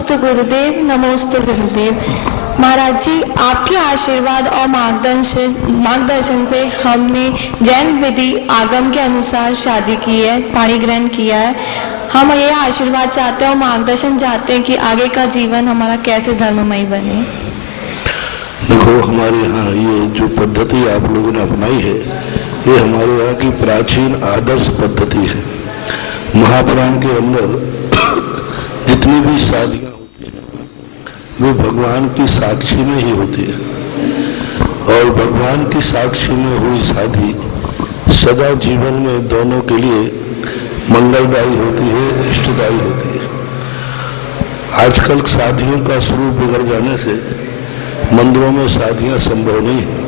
नमोस्तु गुरुदेव, नमोस्तु गुरुदेव। महाराज जी, आपके आशीर्वाद और मार्गदर्शन से हमने जैन विधि आगम के अनुसार शादी की है, पाणी ग्रहण किया है। हम ये आशीर्वाद चाहते हैं और मार्गदर्शन चाहते हैं कि आगे का जीवन हमारा कैसे धर्ममय बने। देखो, हमारे यहाँ ये जो पद्धति आप लोगों ने अपनाई है, ये हमारे यहाँ की प्राचीन आदर्श पद्धति है। महापुराण के अंदर जितनी भी शादियाँ होती हैं वो भगवान की साक्षी में ही होती है, और भगवान की साक्षी में हुई शादी सदा जीवन में दोनों के लिए मंगलदायी होती है, इष्टदायी होती है। आजकल शादियों का स्वरूप बिगड़ जाने से मंदिरों में शादियां संभव नहीं है,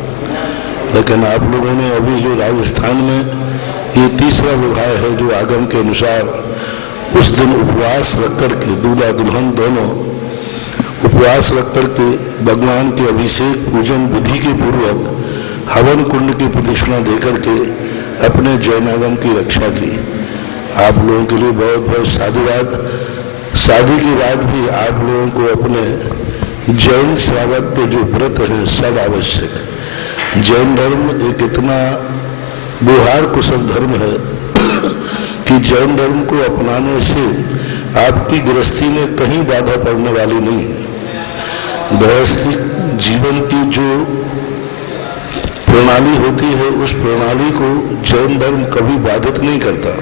लेकिन आप लोगों ने अभी जो राजस्थान में ये तीसरा विवाह है जो आगम के अनुसार उस दिन उपवास रख करके दूल्हा दुल्हन दोनों उपवास रख करके भगवान के अभिषेक पूजन विधि के पूर्वक हवन कुंड की प्रदक्षिणा दे करके अपने जैनागम की रक्षा की। आप लोगों के लिए बहुत बहुत साधुवाद। शादी के बाद भी आप लोगों को अपने जैन श्रावक के जो व्रत हैं सब आवश्यक। जैन धर्म एक इतना व्यवहार कुशल धर्म है कि जैन धर्म को अपनाने से आपकी गृहस्थी में कहीं बाधा पड़ने वाली नहीं है। गृहस्थी जीवन की जो प्रणाली होती है उस प्रणाली को जैन धर्म कभी बाधित नहीं करता।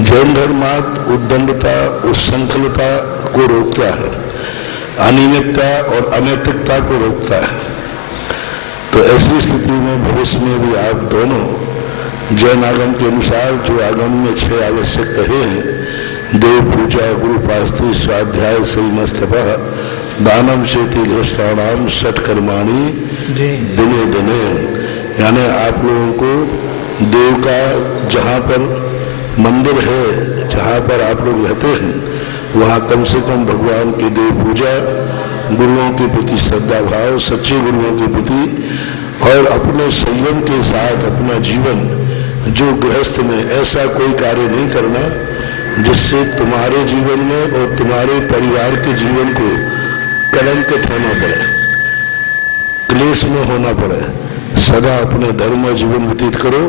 जैन धर्म उद्दंडता, उच्छृंखलता को रोकता है, अनियमितता और अनैतिकता को रोकता है। तो ऐसी स्थिति में भविष्य में भी आप दोनों जैन आगम के अनुसार जो आगम में 6 आवश्यक कहे हैं, देव पूजा, गुरुपास्ति, स्वाध्याय, श्रीमस्तपः, दानम चेति गृहस्थानाम षट्कर्माणि दिने दिने, यानी आप लोगों को देव का जहाँ पर मंदिर है, जहाँ पर आप लोग रहते हैं, वहाँ कम से कम भगवान की देव पूजा, गुरुओं के प्रति श्रद्धा भाव, सच्चे गुरुओं के प्रति, और अपने संयम के साथ अपना जीवन जो गृहस्थ में ऐसा कोई कार्य नहीं करना जिससे तुम्हारे जीवन में और तुम्हारे परिवार के जीवन को कलंकित होना पड़े, क्लेश में होना पड़े। सदा अपने धर्म में जीवन व्यतीत करो।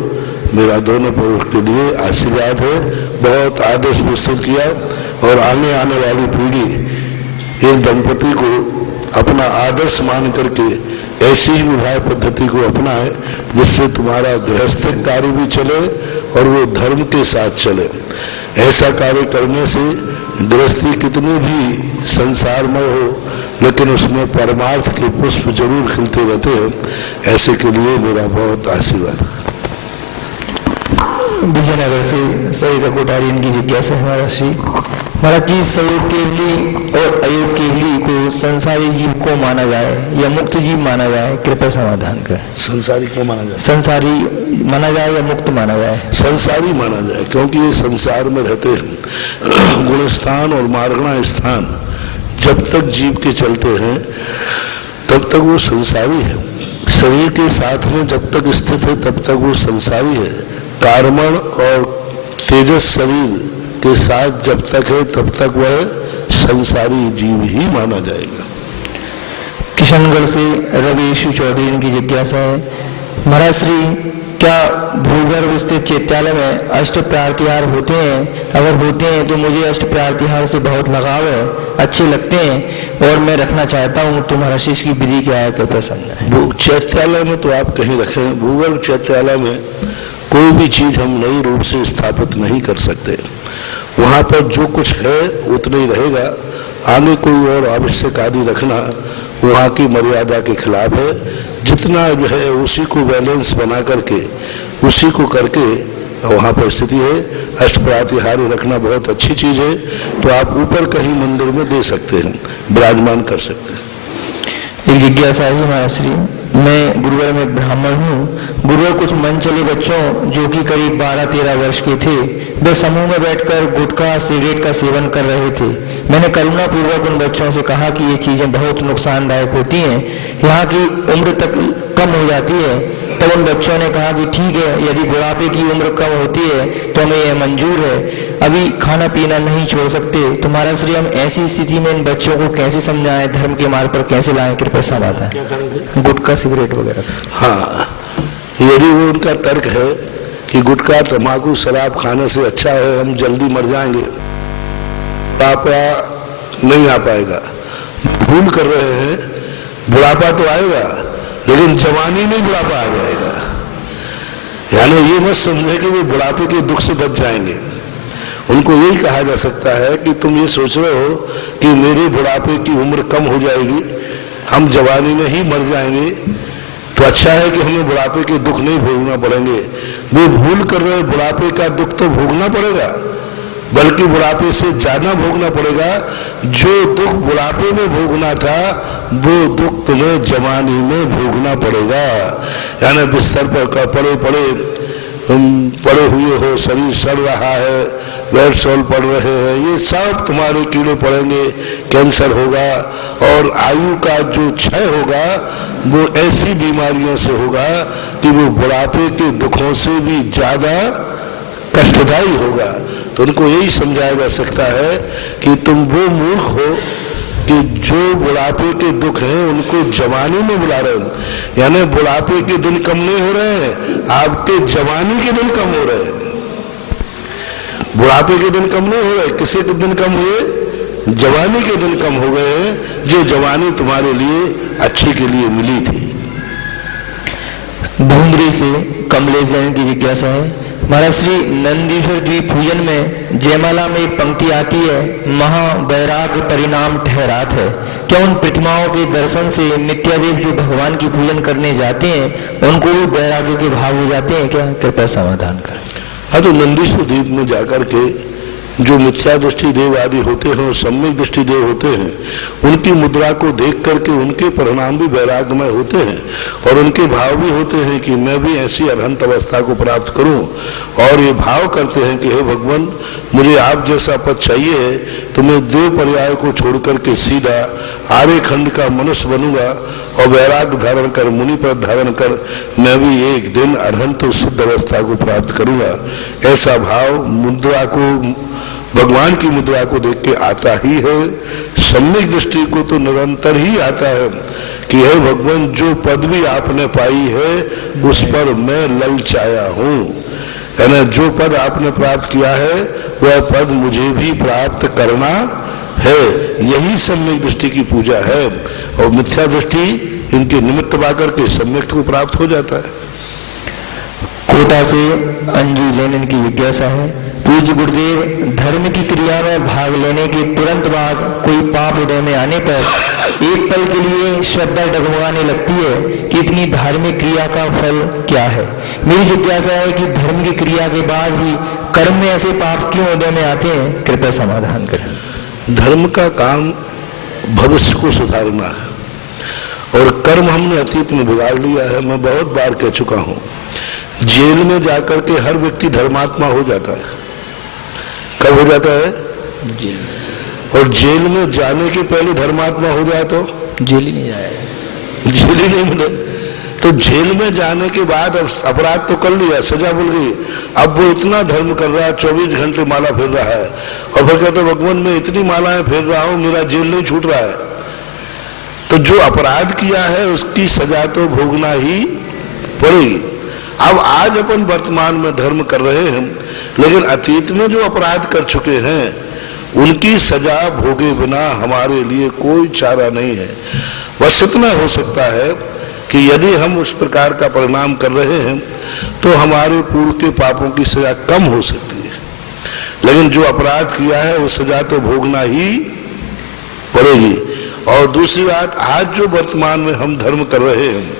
मेरा दोनों पक्ष के लिए आशीर्वाद है। बहुत आदर्श प्रस्तुत किया, और आने वाली पीढ़ी इन दंपति को अपना आदर्श मान करके ऐसी ही विवाह पद्धति को अपनाए जिससे तुम्हारा गृहस्थिक कार्य भी चले और वो धर्म के साथ चले। ऐसा कार्य करने से गृहस्थी कितने भी संसारमय हो, लेकिन उसमें परमार्थ के पुष्प जरूर खिलते रहते हैं। ऐसे के लिए मेरा बहुत आशीर्वाद। विजयनगर से सरिता कोठारी, इनकी जिज्ञासा है महाराज जी। महाराज जी, सहयोग केवली और अयोग केवली को संसारी जीव को माना जाए या मुक्त जीव माना जाए, कृपया समाधान करें। संसारी को माना जाए? संसारी माना जाए या मुक्त माना जाए? संसारी माना जाए, क्योंकि ये संसार में रहते हैं। गुणस्थान और मार्गणा स्थान जब तक जीव के चलते हैं तब तक वो संसारी है। शरीर के साथ में जब तक स्थित है तब तक वो संसारी है। कार्मण और तेजस शरीर के साथ जब तक है तब तक वह संसारी जीव ही माना जाएगा। किशनगढ़ से रविशु चौधरी, इनकी जिज्ञासा है महाराज श्री, क्या भूगर्भ स्थित चैत्यालय में अष्ट प्रार्तिहार होते हैं? अगर होते हैं तो मुझे अष्ट प्रार्तिहार से बहुत लगाव है, अच्छे लगते हैं और मैं रखना चाहता हूँ। तो महाराज शिष्य की विधि क्या है, कृपया समझाएं। चैत्यालय में तो आप कहीं रखें, भूगर्भ चैत्यालय में कोई भी चीज हम नई रूप से स्थापित नहीं कर सकते। वहाँ पर जो कुछ है उतना ही रहेगा। आगे कोई और आवश्यक आदि रखना वहाँ की मर्यादा के खिलाफ है। जितना जो है उसी को बैलेंस बना करके उसी को करके वहाँ पर स्थिति है। अष्ट प्रातिहार्य रखना बहुत अच्छी चीज है, तो आप ऊपर कहीं मंदिर में दे सकते हैं, विराजमान कर सकते हैं। एक जिज्ञासा है महाराज श्री, मैं गुरुवर में ब्राह्मण हूँ। गुरुवर कुछ मन चले बच्चों जो कि करीब 12-13 वर्ष के थे, वे समूह में बैठकर गुटखा सिगरेट का सेवन कर रहे थे। मैंने करुणा पूर्वक उन बच्चों से कहा कि ये चीजें बहुत नुकसानदायक होती हैं, यहाँ की उम्र तक कम हो जाती है। तब उन बच्चों ने कहा कि ठीक है, यदि बुढ़ापे की उम्र कम होती है तो हमें यह मंजूर है, अभी खाना पीना नहीं छोड़ सकते। तो महाराज श्री हम ऐसी स्थिति में इन बच्चों को कैसे समझाएं, धर्म के मार्ग पर कैसे लाएं, कृपया समाधान। क्या करेंगे? गुटखा सिगरेट वगैरह। हाँ, यदि वो उनका तर्क है कि गुटखा तम्बाकू शराब खाने से अच्छा है, हम जल्दी मर जाएंगे, बुढ़ापा नहीं आ पाएगा, भूल कर रहे हैं। बुढ़ापा तो आएगा लेकिन जवानी में बुढ़ापा आ जाएगा। यानी ये मत समझे कि वो बुढ़ापे के दुख से बच जाएंगे। उनको यही कहा जा सकता है कि तुम ये सोच रहे हो कि मेरे बुढ़ापे की उम्र कम हो जाएगी, हम जवानी में ही मर जाएंगे, तो अच्छा है कि हमें बुढ़ापे के दुख नहीं भोगना पड़ेंगे। वो भूल कर रहे, बुढ़ापे का दुख तो भोगना पड़ेगा, बल्कि बुढ़ापे से ज्यादा भोगना पड़ेगा। जो दुख बुढ़ापे में भोगना था वो दुख तुम्हें जवानी में भोगना पड़ेगा। यानी बिस्तर पर पड़े हुए हो, शरीर सड़ रहा है, बेड सॉल पड़ रहे हैं, ये सब तुम्हारे कीड़े पड़ेंगे, कैंसर होगा, और आयु का जो क्षय होगा वो ऐसी बीमारियों से होगा कि वो बुढ़ापे के दुखों से भी ज्यादा कष्टदायी होगा। तो उनको यही समझाया जा सकता है कि तुम वो मूर्ख हो कि जो बुढ़ापे के दुख हैं उनको जवानी में बुला रहे हो। यानी बुढ़ापे के दिन कम नहीं हो रहे हैं, आपके जवानी के दिन कम हो रहे हैं। बुढ़ापे के दिन कम नहीं हो रहे, किसी के दिन कम हुए, जवानी के दिन कम हो गए हैं, जो जवानी तुम्हारे लिए अच्छी के लिए मिली थी। भूंगरी से कमलेश जैन की जिज्ञासा है। महाराज श्री नंदीश्वर द्वीप पूजन में जयमाला में एक पंक्ति आती है, महावैराग्य परिणाम ठहरात है। क्या उन प्रतिमाओं के दर्शन से नित्यादेव जो भगवान की पूजन करने जाते हैं उनको वैराग्य के भाव हो जाते हैं क्या? कृपया समाधान करें। हाँ, तो नंदीश्वर द्वीप में जाकर के जो मिथ्या दृष्टि देव आदि होते हैं और सम्यक दृष्टि देव होते हैं, उनकी मुद्रा को देख करके उनके परिणाम भी वैराग्यमय होते हैं और उनके भाव भी होते हैं कि मैं भी ऐसी अनंत अवस्था को प्राप्त करूं। और ये भाव करते हैं कि हे भगवान, मुझे आप जैसा पद चाहिए है तो मैं देव पर्याय को छोड़ करके सीधा आर्य खंड का मनुष्य बनूंगा और वैराग्य धारण कर, मुनि पद धारण कर मैं भी एक दिन अनंत सिद्ध अवस्था को प्राप्त करूंगा। ऐसा भाव मुद्रा को, भगवान की मुद्रा को देख के आता ही है। सम्यक दृष्टि को तो निरंतर ही आता है कि हे भगवान, जो पद भी आपने पाई है उस पर मैं ललचाया हूँ। यानी जो पद आपने प्राप्त किया है वह पद मुझे भी प्राप्त करना है। यही सम्यक दृष्टि की पूजा है और मिथ्या दृष्टि इनके निमित्त पाकर के सम्यक को प्राप्त हो जाता है। कोटा से अंजू जैन इनकी जिज्ञासा है। पूज्य गुरुदेव, धर्म की क्रिया में भाग लेने के तुरंत बाद कोई पाप उदय में आने पर एक पल के लिए श्रद्धा डगमगाने लगती है कि इतनी धार्मिक क्रिया का फल क्या है? मेरी जिज्ञासा है कि धर्म की क्रिया के बाद ही कर्म में ऐसे पाप क्यों उदय में आते हैं? कृपया समाधान करें। धर्म का काम भविष्य को सुधारना है और कर्म हमने अतीत में बिगाड़ लिया है। मैं बहुत बार कह चुका हूँ, जेल में जाकर के हर व्यक्ति धर्मात्मा हो जाता है। कब हो जाता है? और जेल में जाने के पहले धर्मात्मा हो जाए तो जेल ही नहीं जाए, जेल ही नहीं मिले। तो जेल में जाने के बाद अब अपराध तो कर लिया, सजा मिल गई, अब वो इतना धर्म कर रहा है, 24 घंटे माला फेर रहा है और फिर कहते भगवान मैं इतनी मालाएं फेर रहा हूं, मेरा जेल नहीं छूट रहा है। तो जो अपराध किया है उसकी सजा तो भोगना ही पड़ेगी। अब आज अपन वर्तमान में धर्म कर रहे हैं, लेकिन अतीत में जो अपराध कर चुके हैं उनकी सजा भोगे बिना हमारे लिए कोई चारा नहीं है। बस इतना हो सकता है कि यदि हम उस प्रकार का परिणाम कर रहे हैं तो हमारे पूर्व के पापों की सजा कम हो सकती है, लेकिन जो अपराध किया है वो सजा तो भोगना ही पड़ेगी। और दूसरी बात, आज जो वर्तमान में हम धर्म कर रहे हैं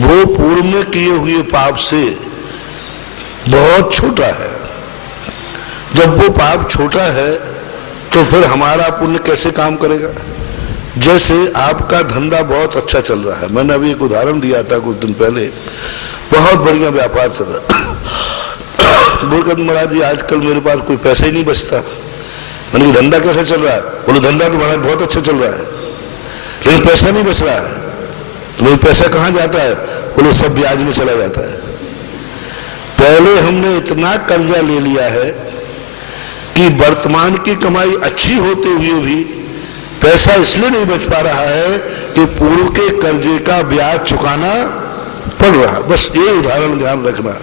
वो पूर्व में किए हुए पाप से बहुत छोटा है। जब वो पाप छोटा है तो फिर हमारा पुण्य कैसे काम करेगा? जैसे आपका धंधा बहुत अच्छा चल रहा है, मैंने अभी एक उदाहरण दिया था कुछ दिन पहले, बहुत बढ़िया व्यापार चल रहा। बोलकर महाराज जी आजकल मेरे पास कोई पैसा ही नहीं बचता। मैंने धंधा कैसे चल रहा है? बोले धंधा तो महाराज बहुत अच्छा चल रहा है लेकिन पैसा नहीं बच रहा है। तो मेरे पैसा कहाँ जाता है? बोले सब ब्याज में चला जाता है। पहले हमने इतना कर्जा ले लिया है कि वर्तमान की कमाई अच्छी होते हुए भी पैसा इसलिए नहीं बच पा रहा है कि पूर्व के कर्जे का ब्याज चुकाना पड़ रहा। बस ये उदाहरण ध्यान रखना।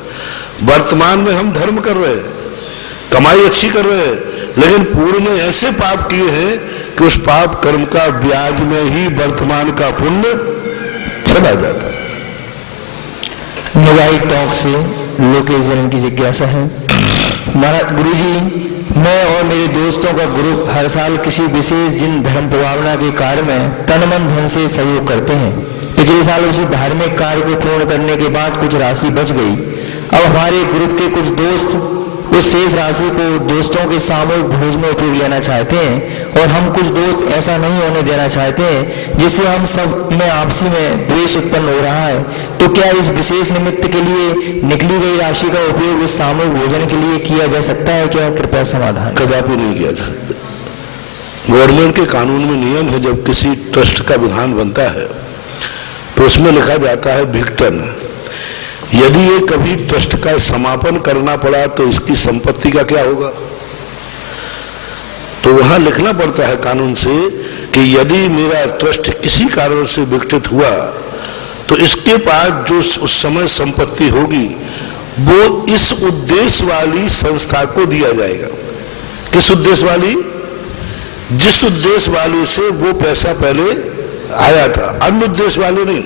वर्तमान में हम धर्म कर रहे हैं, कमाई अच्छी कर रहे हैं, लेकिन पूर्व में ऐसे पाप किए हैं कि उस पाप कर्म का ब्याज में ही वर्तमान का पुण्य चला जाता है। निगाही टॉक से लोकेश जन्म की जिज्ञासा है। महाराज गुरुजी, मैं और मेरे दोस्तों का ग्रुप हर साल किसी विशेष जिन धर्म प्रभावना के कार्य में तन मन धन से सहयोग करते हैं। पिछले साल उसी धार्मिक कार्य को पूर्ण करने के बाद कुछ राशि बच गई। अब हमारे ग्रुप के कुछ दोस्त उस शेष राशि को दोस्तों के सामूहिक भोज में उपयोग लेना चाहते हैं, और हम कुछ दोस्त ऐसा नहीं होने देना चाहते हैं जिससे हम सब में आपसी में द्वेष उत्पन्न हो रहा है। तो क्या इस विशेष निमित्त के लिए निकली गई राशि का उपयोग इस सामूहिक भोजन के लिए किया जा सकता है क्या? कृपया समाधान। कदापि नहीं किया जा सकता। गवर्नमेंट के कानून में नियम है, जब किसी ट्रस्ट का विधान बनता है तो उसमें लिखा जाता है भिक्टन। यदि ये कभी ट्रस्ट का समापन करना पड़ा तो इसकी संपत्ति का क्या होगा? तो वहां लिखना पड़ता है कानून से कि यदि मेरा ट्रस्ट किसी कारण से विघटित हुआ तो इसके पास जो उस समय संपत्ति होगी वो इस उद्देश्य वाली संस्था को दिया जाएगा। किस उद्देश्य वाली? जिस उद्देश्य वाले से वो पैसा पहले आया था, अन्य उद्देश्य वाले नहीं।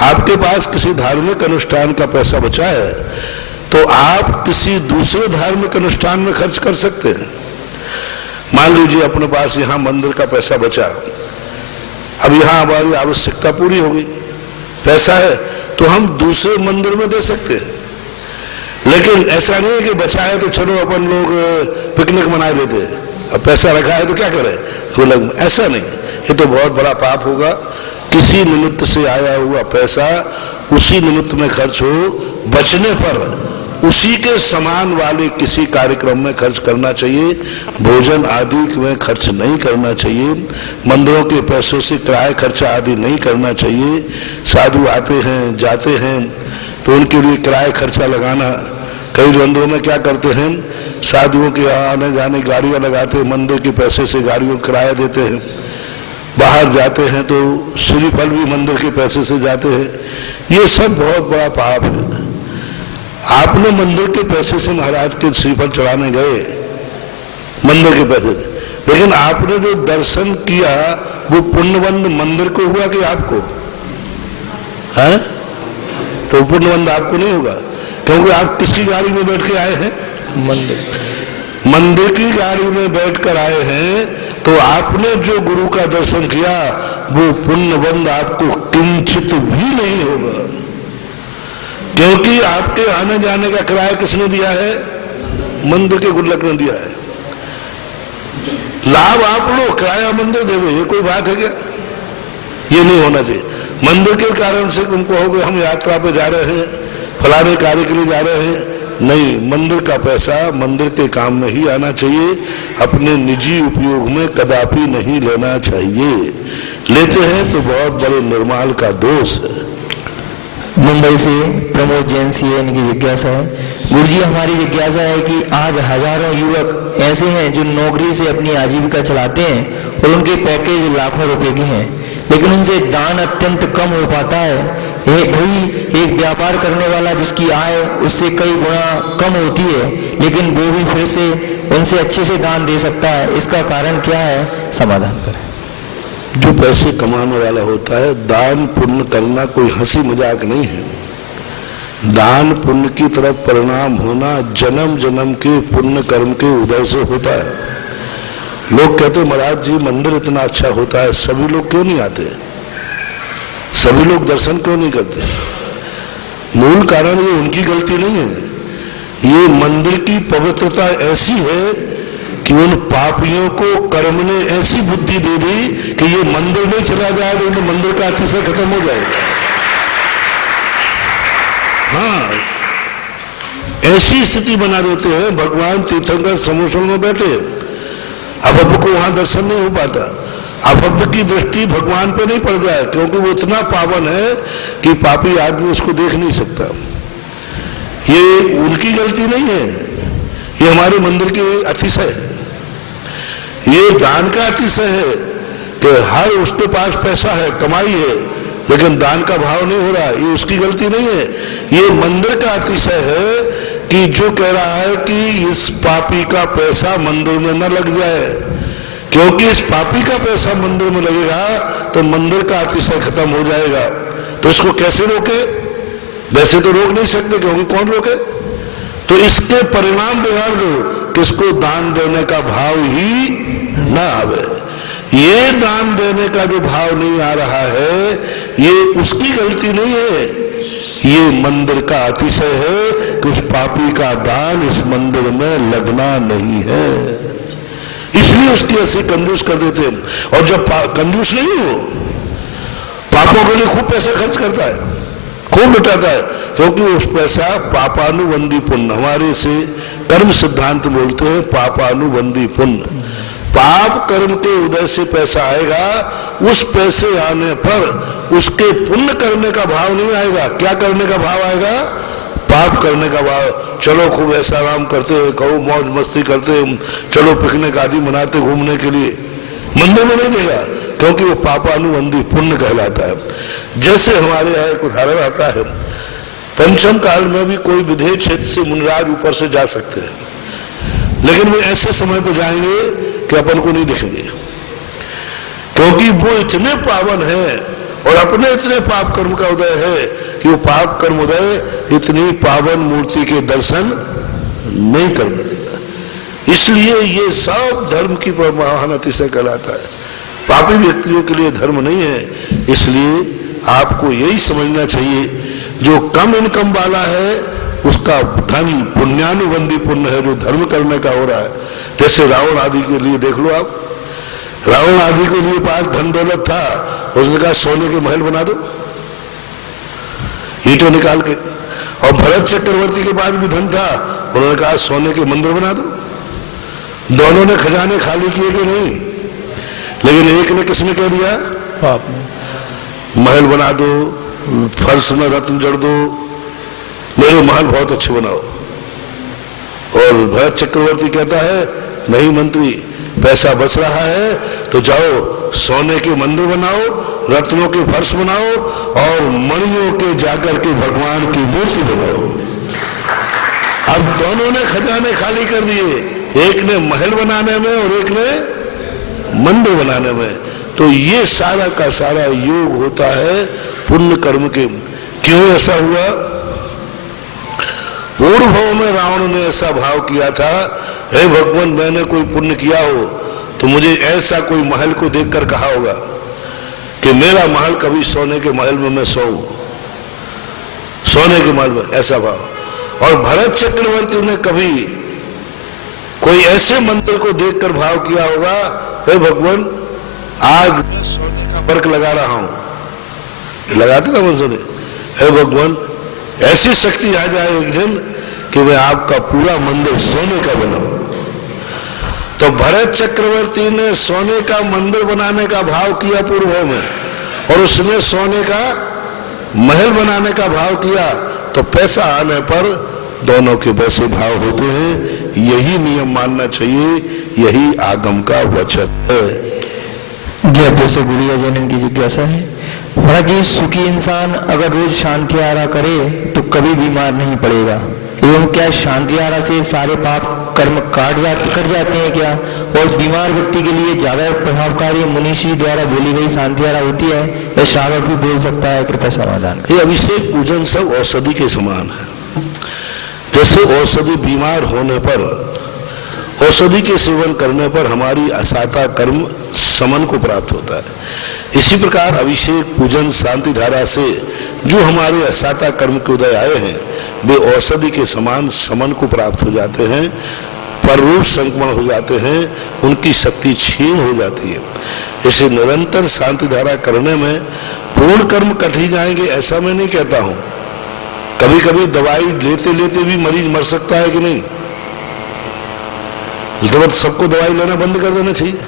आपके पास किसी धार्मिक अनुष्ठान का पैसा बचा है तो आप किसी दूसरे धार्मिक अनुष्ठान में खर्च कर सकते हैं। मान लीजिए अपने पास यहाँ मंदिर का पैसा बचा, अब यहाँ हमारी आवश्यकता पूरी हो गई, पैसा है तो हम दूसरे मंदिर में दे सकते हैं। लेकिन ऐसा नहीं है कि बचा है तो चलो अपन लोग पिकनिक मना लेते हैं, अब पैसा रखा है तो क्या करें, ऐसा नहीं। ये तो बहुत बड़ा पाप होगा। किसी निमित्त से आया हुआ पैसा उसी निमित्त में खर्च हो, बचने पर उसी के समान वाले किसी कार्यक्रम में खर्च करना चाहिए। भोजन आदि में खर्च नहीं करना चाहिए। मंदिरों के पैसों से किराया खर्चा आदि नहीं करना चाहिए। साधु आते हैं जाते हैं तो उनके लिए किराया खर्चा लगाना। कई मंदिरों में क्या करते हैं, साधुओं के आने जाने गाड़ियां लगाते हैं, मंदिर के पैसे से गाड़ियों को किराया देते हैं। बाहर जाते हैं तो श्रीफल भी मंदिर के पैसे से जाते हैं। ये सब बहुत बड़ा पाप है। आपने मंदिर के पैसे से महाराज के श्रीफल चढ़ाने गए, मंदिर के पैसे से, लेकिन आपने जो दर्शन किया वो पुण्यबंध मंदिर को हुआ कि आपको है? तो पुण्यबंध आपको नहीं होगा, क्योंकि आप किसकी गाड़ी में बैठ के आए हैं? मंदिर की गाड़ी में बैठकर आए हैं। तो आपने जो गुरु का दर्शन किया वो पुण्यबंध आपको किंचित भी नहीं होगा, क्योंकि आपके आने जाने का किराया किसने दिया है? मंदिर के गुल्लक ने दिया है। लाभ आप लो, किराया मंदिर देवे, ये कोई बात है क्या? ये नहीं होना चाहिए। मंदिर के कारण से तुम कहोगे हम यात्रा पे जा रहे हैं, फलाने कार्य के लिए जा रहे हैं, नहीं। मंदिर का पैसा मंदिर के काम में ही आना चाहिए, अपने निजी उपयोग में कदापि नहीं लेना चाहिए। लेते हैं तो बहुत बड़े निर्माल का दोष है। मुंबई से प्रमोद जैन सी इनकी जिज्ञासा है। गुरुजी, हमारी जिज्ञासा है कि आज हजारों युवक ऐसे हैं जो नौकरी से अपनी आजीविका चलाते हैं और उनके पैकेज लाखों रुपए के हैं, लेकिन उनसे दान अत्यंत कम हो पाता है। वही एक व्यापार करने वाला जिसकी आय उससे कई गुना कम होती है, लेकिन वो भी फिर से उनसे अच्छे से दान दे सकता है। इसका कारण क्या है? समाधान करें। जो पैसे कमाने वाला होता है, दान पुण्य करना कोई हंसी मजाक नहीं है। दान पुण्य की तरफ परिणाम होना जन्म जन्म के पुण्य कर्म के उदय से होता है। लोग कहते महाराज जी मंदिर इतना अच्छा होता है, सभी लोग क्यों नहीं आते, सभी लोग दर्शन क्यों नहीं करते? मूल कारण ये उनकी गलती नहीं है। ये मंदिर की पवित्रता ऐसी है कि उन पापियों को कर्म ने ऐसी बुद्धि दे दी कि ये मंदिर में चला जाए तो मंदिर का अतिशय खत्म हो जाएगा। हाँ, ऐसी स्थिति बना देते हैं। भगवान तीर्थंकर समोसन में बैठे, अब को वहां दर्शन नहीं हो पाता, अभव्य की दृष्टि भगवान पे नहीं पड़ जाए, क्योंकि वो इतना पावन है कि पापी आदमी उसको देख नहीं सकता। ये उनकी गलती नहीं है, ये हमारे मंदिर की अतिशय है, ये दान का अतिशय है कि हर उसके पास पैसा है, कमाई है, लेकिन दान का भाव नहीं हो रहा। ये उसकी गलती नहीं है, ये मंदिर का अतिशय है कि जो कह रहा है कि इस पापी का पैसा मंदिर में न लग जाए, क्योंकि इस पापी का पैसा मंदिर में लगेगा तो मंदिर का अतिशय खत्म हो जाएगा। तो इसको कैसे रोके? वैसे तो रोक नहीं सकते, क्योंकि कौन रोके? तो इसके परिणाम बिगाड़ दो कि इसको दान देने का भाव ही ना आवे। ये दान देने का जो भाव नहीं आ रहा है, ये उसकी गलती नहीं है, ये मंदिर का अतिशय है कि उस पापी का दान इस मंदिर में लगना नहीं है, इसलिए उसकी ऐसे कंजूस कर देते हैं। और जब कंजूस नहीं हो, पापों के लिए खूब पैसा खर्च करता है, खूब लुटाता है, क्योंकि उस पैसा पापानुबंधी पुण्य, हमारे से कर्म सिद्धांत बोलते हैं पापानुबंधी पुण्य। पाप कर्म के उदय से पैसा आएगा, उस पैसे आने पर उसके पुण्य करने का भाव नहीं आएगा। क्या करने का भाव आएगा? पाप करने का भाव। चलो खूब ऐसा आराम करते हैं, कहो मौज मस्ती करते हैं, चलो पिकनिक आदि मनाते घूमने के लिए, मंदिर में नहीं देगा, क्योंकि वो पापानुबंधी पुण्य कहलाता है। जैसे हमारे यहाँ एक उदाहरण आता है, पंचम काल में भी कोई विधेय क्षेत्र से मुनिराज ऊपर से जा सकते हैं, लेकिन वे ऐसे समय पर जाएंगे कि अपन को नहीं दिखेंगे, क्योंकि वो इतने पावन है और अपने इतने पाप कर्म का उदय है कि वो पाप कर्म उदय इतनी पावन मूर्ति के दर्शन नहीं करने देगा। इसलिए ये सब धर्म की महान अतिशय कहलाता है, पापी व्यक्तियों के लिए धर्म नहीं है। इसलिए आपको यही समझना चाहिए, जो कम इनकम वाला है उसका धन पुण्यानुबंधी पुण्य है, जो धर्म करने का हो रहा है। जैसे रावण आदि के लिए देख लो आप, रावण आदि के लिए पास धन दौलत था, उसने कहा सोने के महल बना दो ईंटों निकाल के, और भरत चक्रवर्ती के पास भी धन था, उन्होंने कहा सोने के मंदिर बना दो। दोनों ने खजाने खाली किए कि नहीं, लेकिन एक ने किसमें कह दिया? महल बना दो, फर्श में रत्न जड़ दो, मेरे महल बहुत अच्छे बनाओ। और भरत चक्रवर्ती कहता है नहीं मंत्री, पैसा बच रहा है तो जाओ सोने के मंदिर बनाओ, रत्नों के फर्श बनाओ और मणियों के जाकर के भगवान की मूर्ति बनाओ। अब दोनों ने खजाने खाली कर दिए, एक ने महल बनाने में और एक ने मंदिर बनाने में। तो ये सारा का सारा योग होता है पुण्य कर्म के। क्यों ऐसा हुआ? पूर्व में रावण ने ऐसा भाव किया था, हे भगवान मैंने कोई पुण्य किया हो तो मुझे ऐसा कोई महल को देखकर कहा होगा कि मेरा महल कभी सोने के महल में मैं सोऊं, सोने के महल में, ऐसा भाव। और भरत चक्रवर्ती ने कभी कोई ऐसे मंदिर को देखकर भाव किया होगा, हे भगवान आज मैं सोने का वर्क लगा रहा हूं, लगाते ना मंदिर में, हे भगवान ऐसी शक्ति आ जाए एक दिन कि मैं आपका पूरा मंदिर सोने का बनाऊं। तो भरत चक्रवर्ती ने सोने का मंदिर बनाने का भाव किया पूर्व में, और उसने सोने का महल बनाने का भाव किया, तो पैसा आने पर दोनों के वैसे भाव होते हैं। यही नियम मानना चाहिए, यही आगम का वचन है। जयपुर से गुड़िया जैन की जिज्ञासा है, महाराज जी सुखी इंसान अगर रोज शांति आरा करे तो कभी बीमार नहीं पड़ेगा, एवं क्या शांति आरा से सारे पाप कर्म कर जाते हैं क्या? और बीमार व्यक्ति के लिए ज्यादा प्रभावकारी मुनीषी द्वारा बोली गई शांति आरा होती है या श्रावक भी बोल सकता है? कृपया समाधान। ये अभिषेक पूजन सब औषधि के समान है। जैसे औषधि बीमार होने पर, औषधि के सेवन करने पर हमारी असाता कर्म समन को प्राप्त होता है, इसी प्रकार अभिषेक पूजन शांति धारा से जो हमारे असाता कर्म के उदय आए हैं वे औषधि के समान समन को प्राप्त हो जाते हैं, पररूप संक्रमण हो जाते हैं, उनकी शक्ति क्षीण हो जाती है। इसे निरंतर शांति धारा करने में पूर्ण कर्म कट ही जाएंगे ऐसा मैं नहीं कहता हूं। कभी कभी दवाई लेते लेते भी मरीज मर सकता है कि नहीं, इस सबको दवाई लेना बंद कर देना चाहिए।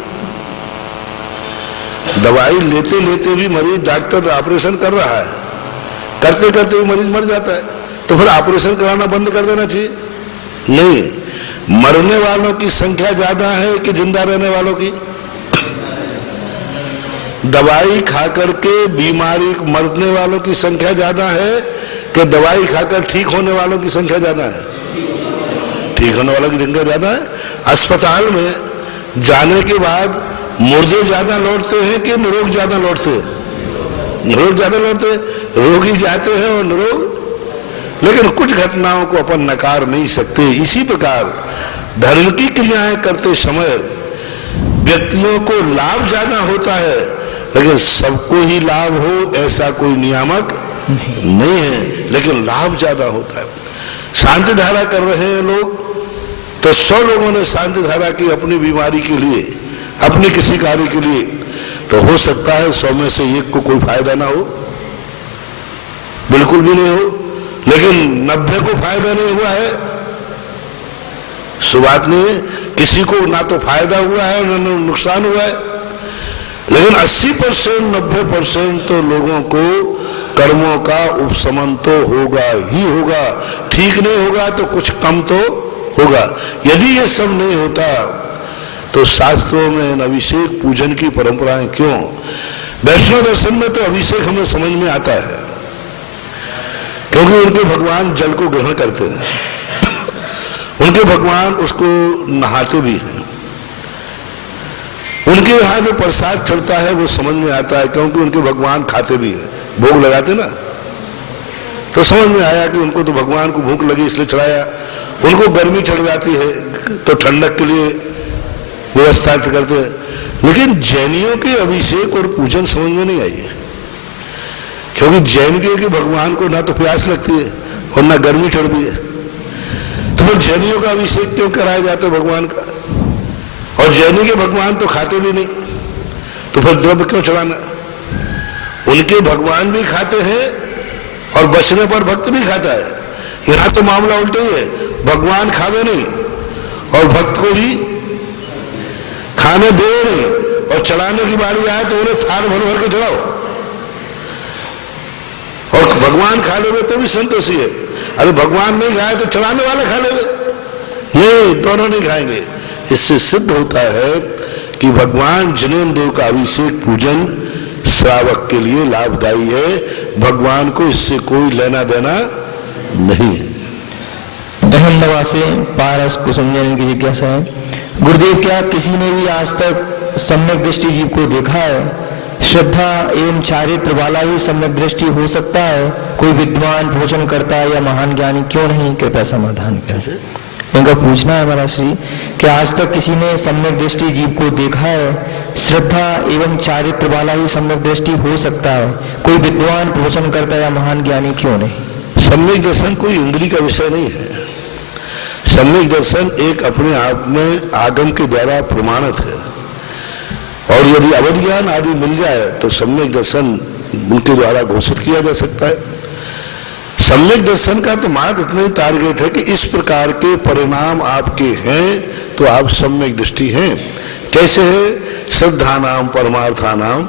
दवाई लेते लेते भी मरीज, डॉक्टर ऑपरेशन कर रहा है, करते करते भी मरीज मर जाता है, तो फिर ऑपरेशन कराना बंद कर देना चाहिए? नहीं, मरने वालों की संख्या ज्यादा है कि जिंदा रहने वालों की? दवाई खाकर के बीमारी मरने वालों की संख्या ज्यादा है कि दवाई खाकर ठीक होने वालों की संख्या ज्यादा है? ठीक होने वालों की संख्या ज्यादा है। अस्पताल में जाने के बाद मुर्दे ज्यादा लौटते हैं कि निरोग ज्यादा लौटते हैं? निरोग ज्यादा लौटते हैं। रोगी जाते हैं और निरोग, लेकिन कुछ घटनाओं को अपन नकार नहीं सकते। इसी प्रकार धर्म की क्रियाएं करते समय व्यक्तियों को लाभ ज्यादा होता है, लेकिन सबको ही लाभ हो ऐसा कोई नियामक नहीं है, लेकिन लाभ ज्यादा होता है। शांति धारा कर रहे हैं लोग, तो 100 लोगों ने शांति धारा की अपनी बीमारी के लिए, अपने किसी कार्य के लिए, तो हो सकता है 100 में से एक को कोई फायदा ना हो, बिल्कुल भी नहीं हो, लेकिन 90 को फायदा नहीं हुआ है। शुरुआत में किसी को ना तो फायदा हुआ है ना नुकसान हुआ है, लेकिन 80% 90% तो लोगों को कर्मों का उपशमन तो होगा ही होगा। ठीक नहीं होगा तो कुछ कम तो होगा। यदि ये सब नहीं होता तो शास्त्रों में अभिषेक पूजन की परंपराएं क्यों? वैष्णव दर्शन में तो अभिषेक हमें समझ में आता है, क्योंकि उनके भगवान जल को ग्रहण करते हैं, उनके भगवान उसको नहाते भी हैं, उनके यहाँ जो प्रसाद चढ़ता है वो समझ में आता है, क्योंकि उनके भगवान खाते भी हैं, भोग लगाते ना, तो समझ में आया कि उनको तो भगवान को भूख लगी इसलिए चढ़ाया। उनको गर्मी चढ़ जाती है तो ठंडक के लिए व्यवस्था करते हैं। लेकिन जैनियों के अभिषेक और पूजन समझ में नहीं आई, क्योंकि जैन के भगवान को ना तो प्यास लगती है और ना गर्मी चढ़ती है, तो फिर जैनियों का अभिषेक क्यों कराया जाता है भगवान का? और जैनी के भगवान तो खाते भी नहीं, तो फिर द्रव्य क्यों चढ़ाना? उनके भगवान भी खाते हैं और बचने पर भक्त भी खाता है। यहां तो मामला उल्टा ही है, भगवान खावे नहीं और भक्त को भी खाने दे नहीं, और चढ़ाने की बारी आए तो उन्हें थाल भर भर के चढ़ाओ, और भगवान खा ले तो भी संतोषी है। अरे भगवान नहीं खाए तो चढ़ाने वाले खा ले, नहीं, दोनों नहीं खाएंगे। इससे सिद्ध होता है कि भगवान जिनेन्द्र देव का अभिषेक पूजन श्रावक के लिए लाभदायी है, भगवान को इससे कोई लेना देना नहीं है। अहमदाबाद से पारस कुसुमजन की जिज्ञासा है, गुरुदेव क्या किसी ने भी आज तक सम्यक दृष्टि जीव को देखा है? श्रद्धा एवं चारित्र वाला ही सम्यक दृष्टि हो सकता है, कोई विद्वान भोजन करता है या महान ज्ञानी क्यों नहीं? कृपया समाधान कैसे इनका पूछना है हमारा श्री कि आज तक किसी ने सम्यक दृष्टि जीव को देखा है? श्रद्धा एवं चारित्र वाला ही सम्यक दृष्टि हो सकता है, कोई विद्वान भोजन करता है या महान ज्ञानी क्यों नहीं? सम्यक दर्शन कोई इंद्री का विषय नहीं है। सम्यक दर्शन एक अपने आप में आगम के द्वारा प्रमाणित है, और यदि अवध ज्ञान आदि मिल जाए तो सम्यक दर्शन उनके द्वारा घोषित किया जा सकता है। सम्यक दर्शन का तो मात्र इतना ही टारगेट है कि इस प्रकार के परिणाम आपके हैं तो आप सम्यक दृष्टि हैं। कैसे है? श्रद्धा नाम परमार्था नाम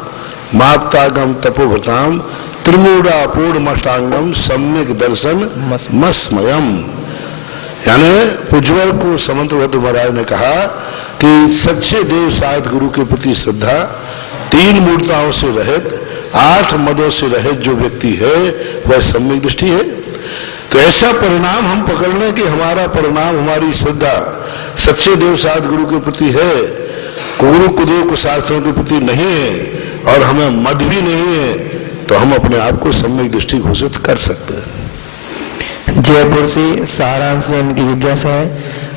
माप्तागम तपोभृताम त्रिमूढ़ा पूर्णमष्टांगम सम्यक दर्शन मस्मयम। यानी पुजवर को समंतभद्र महाराज ने कहा कि सच्चे देव साध गुरु के प्रति श्रद्धा, 3 मूर्ताओं से रहित 8 मदों से रहित जो व्यक्ति है वह सम्यक दृष्टि है। तो ऐसा परिणाम हम पकड़ लें कि हमारा परिणाम, हमारी श्रद्धा सच्चे देव साध गुरु के प्रति है, गुरु कुदेव को शास्त्रों के प्रति नहीं है और हमें मद भी नहीं है, तो हम अपने आप को सम्यक दृष्टि घोषित कर सकते हैं। जयपुर से सारांश से इनकी जिज्ञासा है,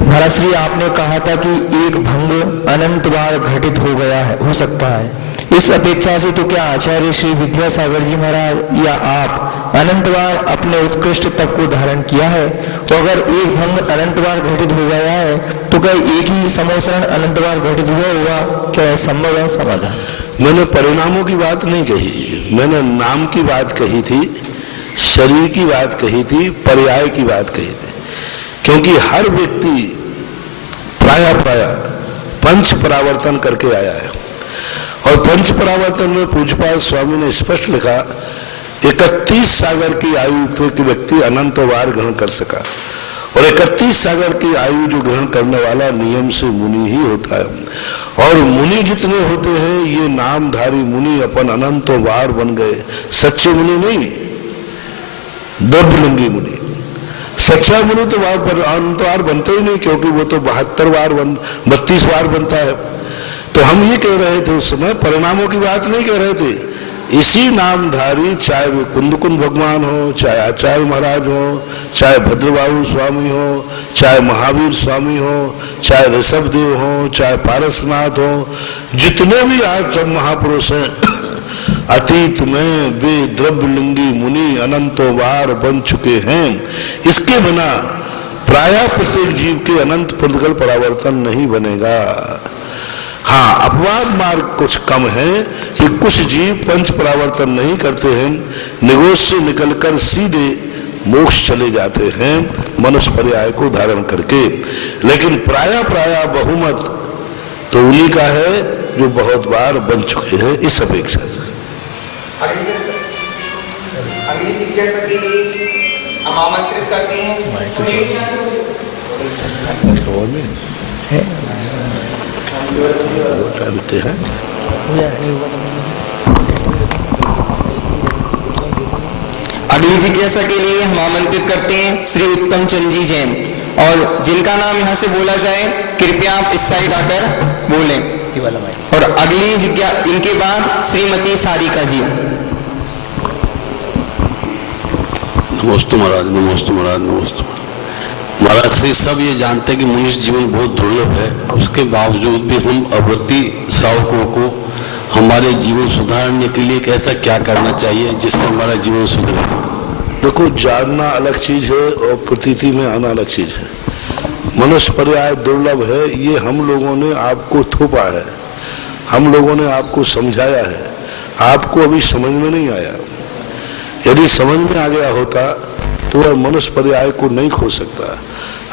महाराज श्री आपने कहा था कि एक भंग अनंत बार घटित हो गया है, हो सकता है, इस अपेक्षा से तो क्या आचार्य श्री विद्यासागर जी महाराज या आप अनंत बार अपने उत्कृष्ट तप को धारण किया है? तो अगर एक भंग अनंत बार घटित हो गया है तो क्या एक ही समोसरण अनंत बार घटित हुआ होगा? क्या संभव है? समाधान। मैंने परिणामों की बात नहीं कही, मैंने नाम की बात कही थी, शरीर की बात कही थी, पर्याय की बात कही थी। क्योंकि हर व्यक्ति प्राय पंच परावर्तन करके आया है, और पंच परावर्तन में पूज्यपाद स्वामी ने स्पष्ट लिखा 31 सागर की आयु तक व्यक्ति अनंत वार ग्रहण कर सका, और 31 सागर की आयु जो ग्रहण करने वाला नियम से मुनि ही होता है। और मुनि जितने होते हैं ये नामधारी मुनि अपन अनंत वार बन गए, सच्चे मुनि नहीं, द्रव्यलिंगी मुनि। सच्चा मुनि तो अनंत वार बनते ही नहीं, क्योंकि वो तो 32 वार 32 वार बनता है। तो हम ये कह रहे थे उस समय, परिणामों की बात नहीं कह रहे थे। इसी नामधारी, चाहे वे कुंदकुंद भगवान हो, चाहे आचार्य महाराज हो, चाहे भद्रबाहु स्वामी हो, चाहे महावीर स्वामी हो, चाहे ऋषभदेव हो, चाहे पारसनाथ हो, जितने भी आज सब महापुरुष हैं, अतीत में वे द्रव्यलिंगी मुनि अनंतों बार बन चुके हैं। इसके बिना प्रायः प्रत्येक जीव के अनंत प्रतिकल परावर्तन नहीं बनेगा। हाँ, अपवाद मार्ग कुछ कम है कि कुछ जीव पंच परावर्तन नहीं करते हैं, निगोष से निकलकर सीधे मोक्ष चले जाते हैं मनुष्य पर्याय को धारण करके। लेकिन प्रायः बहुमत तो उन्हीं का है जो बहुत बार बन चुके हैं इस अपेक्षा से। अगली जिज्ञासा के लिए हम आमंत्रित करते हैं अगली जिज्ञासा के लिए हम आमंत्रित करते हैं श्री उत्तम चंद जी जैन, और जिनका नाम यहाँ से बोला जाए कृपया आप इस साइड आकर बोलें। और अगली जिज्ञासा इनके बाद श्रीमती सारिका जी। नमस्ते महाराज, नमस्ते महाराज, नमस्ते महाराज। श्री सब ये जानते हैं कि मनुष्य जीवन बहुत दुर्लभ है, उसके बावजूद भी हम अवृत्ति श्रावकों को हमारे जीवन सुधारने के लिए कैसा क्या करना चाहिए जिससे हमारा जीवन सुधरे? देखो, जानना अलग चीज है और प्रतीति में आना अलग चीज है। मनुष्य पर्याय दुर्लभ है, ये हम लोगों ने आपको थोपा है, हम लोगों ने आपको समझाया है, आपको अभी समझ में नहीं आया। यदि समझ में आ गया होता तो वह मनुष्य पर्याय को नहीं खो सकता।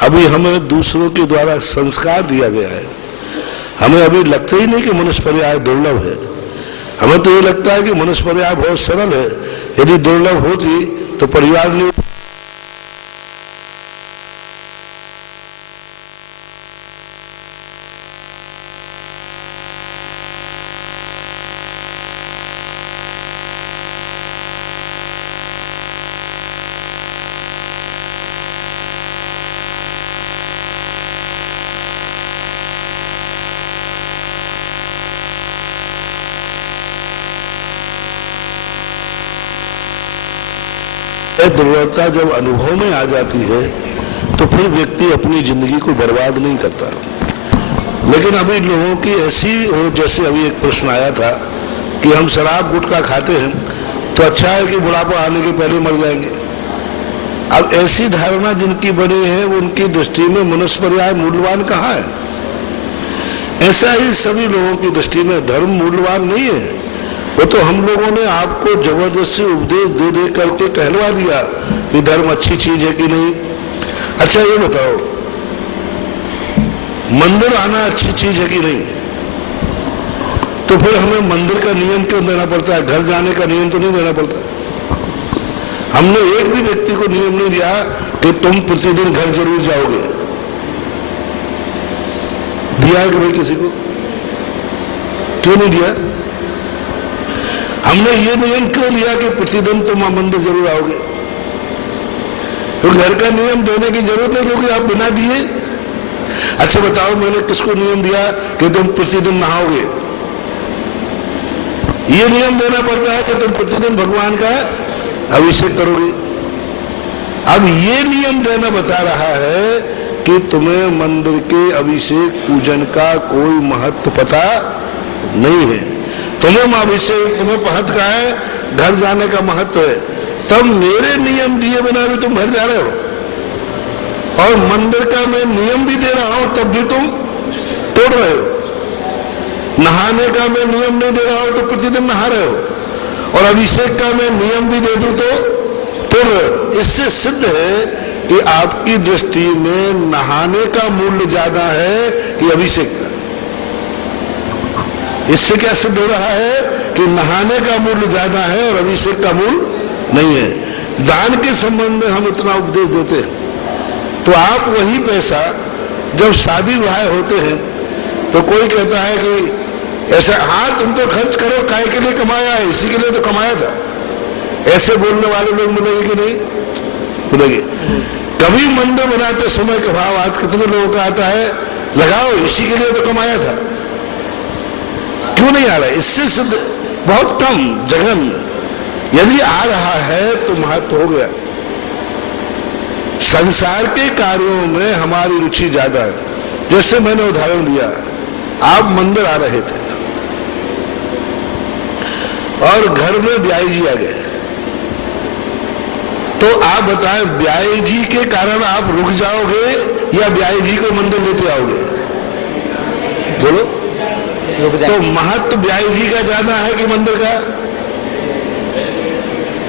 अभी हमें दूसरों के द्वारा संस्कार दिया गया है, हमें अभी लगता ही नहीं कि मनुष्य पर्याय दुर्लभ है। हमें तो ये लगता है कि मनुष्य पर्याय बहुत सरल है, यदि दुर्लभ होती तो परिवार ने दुर्बलता जब अनुभव में आ जाती है तो फिर व्यक्ति अपनी जिंदगी को बर्बाद नहीं करता। लेकिन अभी लोगों की ऐसी हो, जैसे अभी एक प्रश्न आया था कि हम शराब गुटखा खाते हैं तो अच्छा है कि बुढ़ापा आने के पहले मर जाएंगे। अब ऐसी धारणा जिनकी बनी है वो उनकी दृष्टि में मनुष्य पर्याय मूल्यवान कहाँ है? ऐसा ही सभी लोगों की दृष्टि में धर्म मूल्यवान नहीं है। वो तो हम लोगों ने आपको जबरदस्ती उपदेश दे दे करके कहलवा दिया कि धर्म अच्छी चीज है कि नहीं। अच्छा ये बताओ, मंदिर आना अच्छी चीज है कि नहीं? तो फिर हमें मंदिर का नियम क्यों देना पड़ता है? घर जाने का नियम तो नहीं देना पड़ता। हमने एक भी व्यक्ति को नियम नहीं दिया कि तुम प्रतिदिन घर जरूर जाओगे। दिया कि भाई किसी को? क्यों नहीं दिया? हमने ये नियम क्यों दिया कि प्रतिदिन तुम मंदिर जरूर आओगे? तो घर का नियम देने की जरूरत है, क्योंकि आप बिना दिए। अच्छा बताओ, मैंने किसको नियम दिया कि तुम प्रतिदिन नहाओगे? ये नियम देना पड़ता है कि तुम प्रतिदिन भगवान का अभिषेक करोगे। अब ये नियम देना बता रहा है कि तुम्हें मंदिर के अभिषेक पूजन का कोई महत्व पता नहीं है। तुम्हें अभिषेक, तुम्हें महत्व का है, घर जाने का महत्व है। तब मेरे नियम दिए बिना भी तुम घर जा रहे हो, और मंदिर का मैं नियम भी दे रहा हूं तब भी तुम तोड़ रहे हो। नहाने का मैं नियम नहीं दे रहा हूं तो प्रतिदिन नहा रहे हो, और अभिषेक का मैं नियम भी दे दूं तो तोड़ रहे हो। इससे सिद्ध है कि आपकी दृष्टि में नहाने का मूल्य ज्यादा है कि अभिषेक का। इससे क्या सिद्ध हो रहा है कि नहाने का मूल्य ज्यादा है और अभिषेक का मूल्य नहीं है। दान के संबंध में हम इतना उपदेश देते हैं तो आप वही पैसा जब शादी विवाह होते हैं तो कोई कहता है कि ऐसा, हाँ तुम तो खर्च करो, काय के लिए कमाया है, इसी के लिए तो कमाया था, ऐसे बोलने वाले लोग मिलेंगे कि नहीं मिलेंगे। कभी मंदिर बनाते समय का भाव आज कितने लोगों का आता है, लगाओ इसी के लिए तो कमाया था, क्यों नहीं आ रहा है? इससे सिद्ध बहुत कम जगन, यदि आ रहा है तो महत्व हो गया। संसार के कार्यों में हमारी रुचि ज्यादा है। जैसे मैंने उदाहरण दिया, आप मंदिर आ रहे थे और घर में ब्याई जी आ गए, तो आप बताएं ब्याई जी के कारण आप रुक जाओगे या ब्याई जी को मंदिर लेते आओगे? बोलो। तो महत्व ब्याई जी का ज्यादा है कि मंदिर का?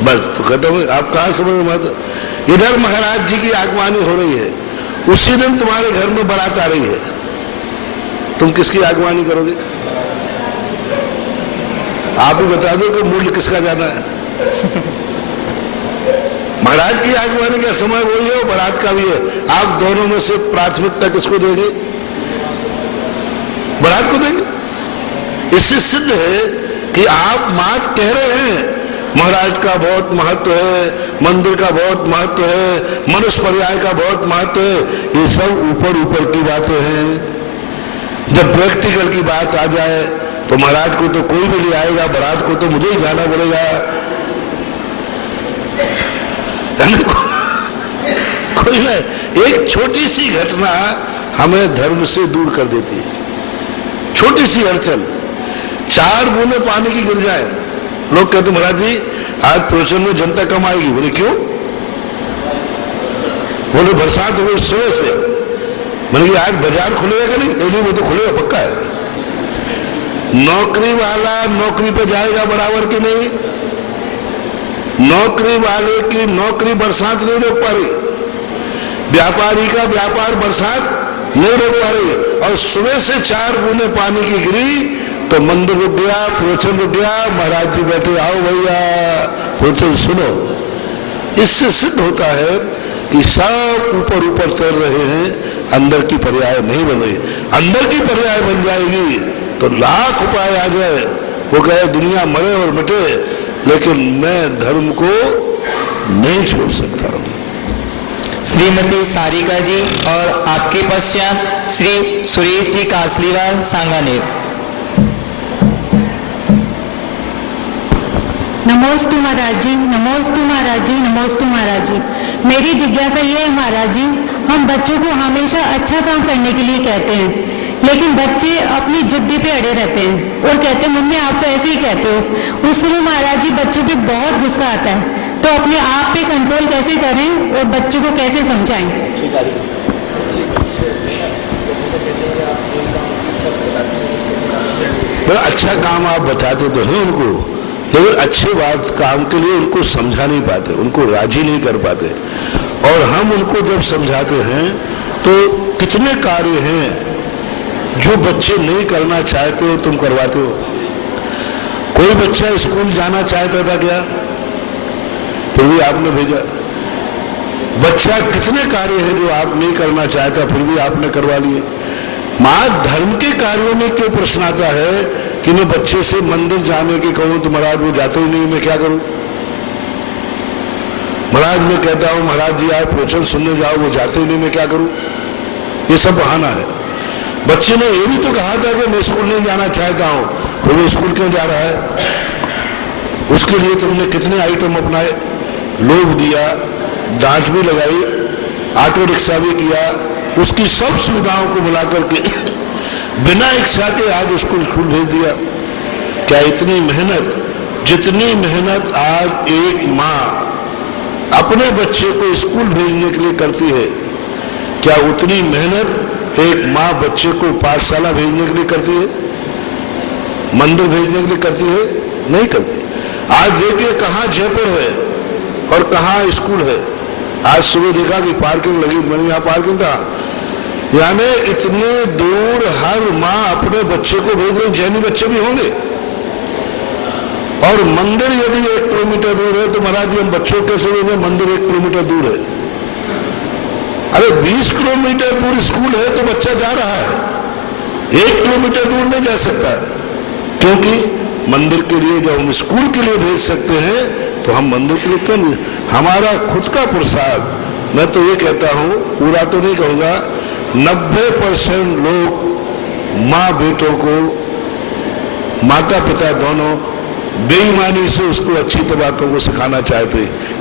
बस तो खत्म है। आप कहां समझ महत्व। इधर महाराज जी की आगवानी हो रही है, उसी दिन तुम्हारे घर में बारात आ रही है, तुम किसकी आगवानी करोगे? आप ही बता दो कि मूल्य किसका ज्यादा है। महाराज की आगवानी का समय वही है और बारात का भी है। आप दोनों में से प्राथमिकता किसको देंगे? बारात को देंगे। इससे सिद्ध है कि आप मात कह रहे हैं महाराज का बहुत महत्व है, मंदिर का बहुत महत्व है, मनुष्य पर्याय का बहुत महत्व है, ये सब ऊपर ऊपर की बातें हैं। जब प्रैक्टिकल की बात आ जाए तो महाराज को तो कोई भी ले आएगा, बारात को तो मुझे ही जाना पड़ेगा। कोई नहीं। एक छोटी सी घटना हमें धर्म से दूर कर देती है। छोटी सी अड़चन, 4 बूंदे पानी की गिर जाए, लोग कहते महाराज जी आज प्रवचन में जनता कम आएगी। बोले क्यों? बोले बरसात हो गई सुबह से। मैंने कि आज बाजार खुलेगा कि नहीं? नहीं, वो तो खुलेगा पक्का है। नौकरी वाला नौकरी पे जाएगा बराबर कि नहीं? नौकरी वाले की नौकरी बरसात नहीं रोक पा रही, व्यापारी का व्यापार बरसात नहीं रोक पा रही, और सुबह से 4 बूंदे पानी की गिरी तो मंदिर रुक गया, प्रवचन रुक गया, महाराज जी बैठे, आओ भैया प्रवचन सुनो। इससे सिद्ध होता है कि सब ऊपर ऊपर तैर रहे हैं, अंदर की पर्याय नहीं बन रही। अंदर की पर्याय बन जाएगी तो लाख उपाय आ जाए, वो कहे दुनिया मरे और मिटे, लेकिन मैं धर्म को नहीं छोड़ सकता। श्रीमती सारिका जी और आपके पश्चात श्री सुरेश जी कासलीवाल सांगानेर। नमोस्तु महाराज जी, नमोस्तु महाराज जी, नमोस्तु महाराज जी। मेरी जिज्ञासा ये है महाराज जी, हम बच्चों को हमेशा अच्छा काम करने के लिए कहते हैं, लेकिन बच्चे अपनी जिद्दी पे अड़े रहते हैं और कहते हैं मम्मी आप तो ऐसे ही कहते हो। उस समय महाराज जी बच्चों पे बहुत गुस्सा आता है, तो अपने आप पे कंट्रोल कैसे करें और बच्चों को कैसे समझाएं? बड़ा अच्छा काम आप बताते तो हैं उनको, लेकिन अच्छे बात काम के लिए उनको समझा नहीं पाते, उनको राजी नहीं कर पाते। और हम उनको जब समझाते हैं तो कितने कार्य हैं जो बच्चे नहीं करना चाहते हो तुम करवाते हो। कोई बच्चा स्कूल जाना चाहता था क्या? फिर भी आपने भेजा। बच्चा कितने कार्य हैं जो आप नहीं करना चाहता, फिर भी आपने करवा लिए। मां धर्म के कार्यों में क्यों प्रश्न आता है कि मैं बच्चे से मंदिर जाने के कहूं तो महाराज वो जाते ही नहीं, मैं क्या करूं? महाराज मैं कहता हूं महाराज जी आप प्रवचन सुनने जाओ, वो जाते ही नहीं, मैं क्या करूं? ये सब बहाना है। बच्चे ने ये भी तो कहा था कि मैं स्कूल नहीं जाना चाहता हूं, फिर वो स्कूल क्यों जा रहा है? उसके लिए तुमने कितने आइटम अपनाए, लोभ दिया, डांट भी लगाई, ऑटो रिक्शा भी किया, उसकी सब सुविधाओं को मिलाकर के बिना इच्छा के आज उसको स्कूल भेज दिया। क्या इतनी मेहनत, जितनी मेहनत आज एक माँ अपने बच्चे को स्कूल भेजने के लिए करती है, क्या उतनी मेहनत एक माँ बच्चे को पाठशाला भेजने के लिए करती है, मंदिर भेजने के लिए करती है? नहीं करती। आज देखिए कहाँ जयपुर है और कहाँ स्कूल है। आज सुबह देखा कि पार्किंग लगी, मैंने यहाँ पार्किंग था, यानी इतने दूर हर माँ अपने बच्चे को भेज रही, जैनी बच्चे भी होंगे। और मंदिर यदि 1 किलोमीटर दूर है तो महाराज जी हम बच्चों कैसे भेजें, मंदिर 1 किलोमीटर दूर है। अरे 20 किलोमीटर दूर स्कूल है तो बच्चा जा रहा है, 1 किलोमीटर दूर नहीं जा सकता, क्योंकि मंदिर के लिए जब हम स्कूल के लिए भेज सकते हैं तो हम मंदिर के लिए क्यों नहीं। हमारा खुद का प्रसाद, मैं तो ये कहता हूं, पूरा तो नहीं कहूंगा, 90% लोग माँ बेटों को, माता पिता दोनों बेईमानी से उसको अच्छी बातों को सिखाना चाहते,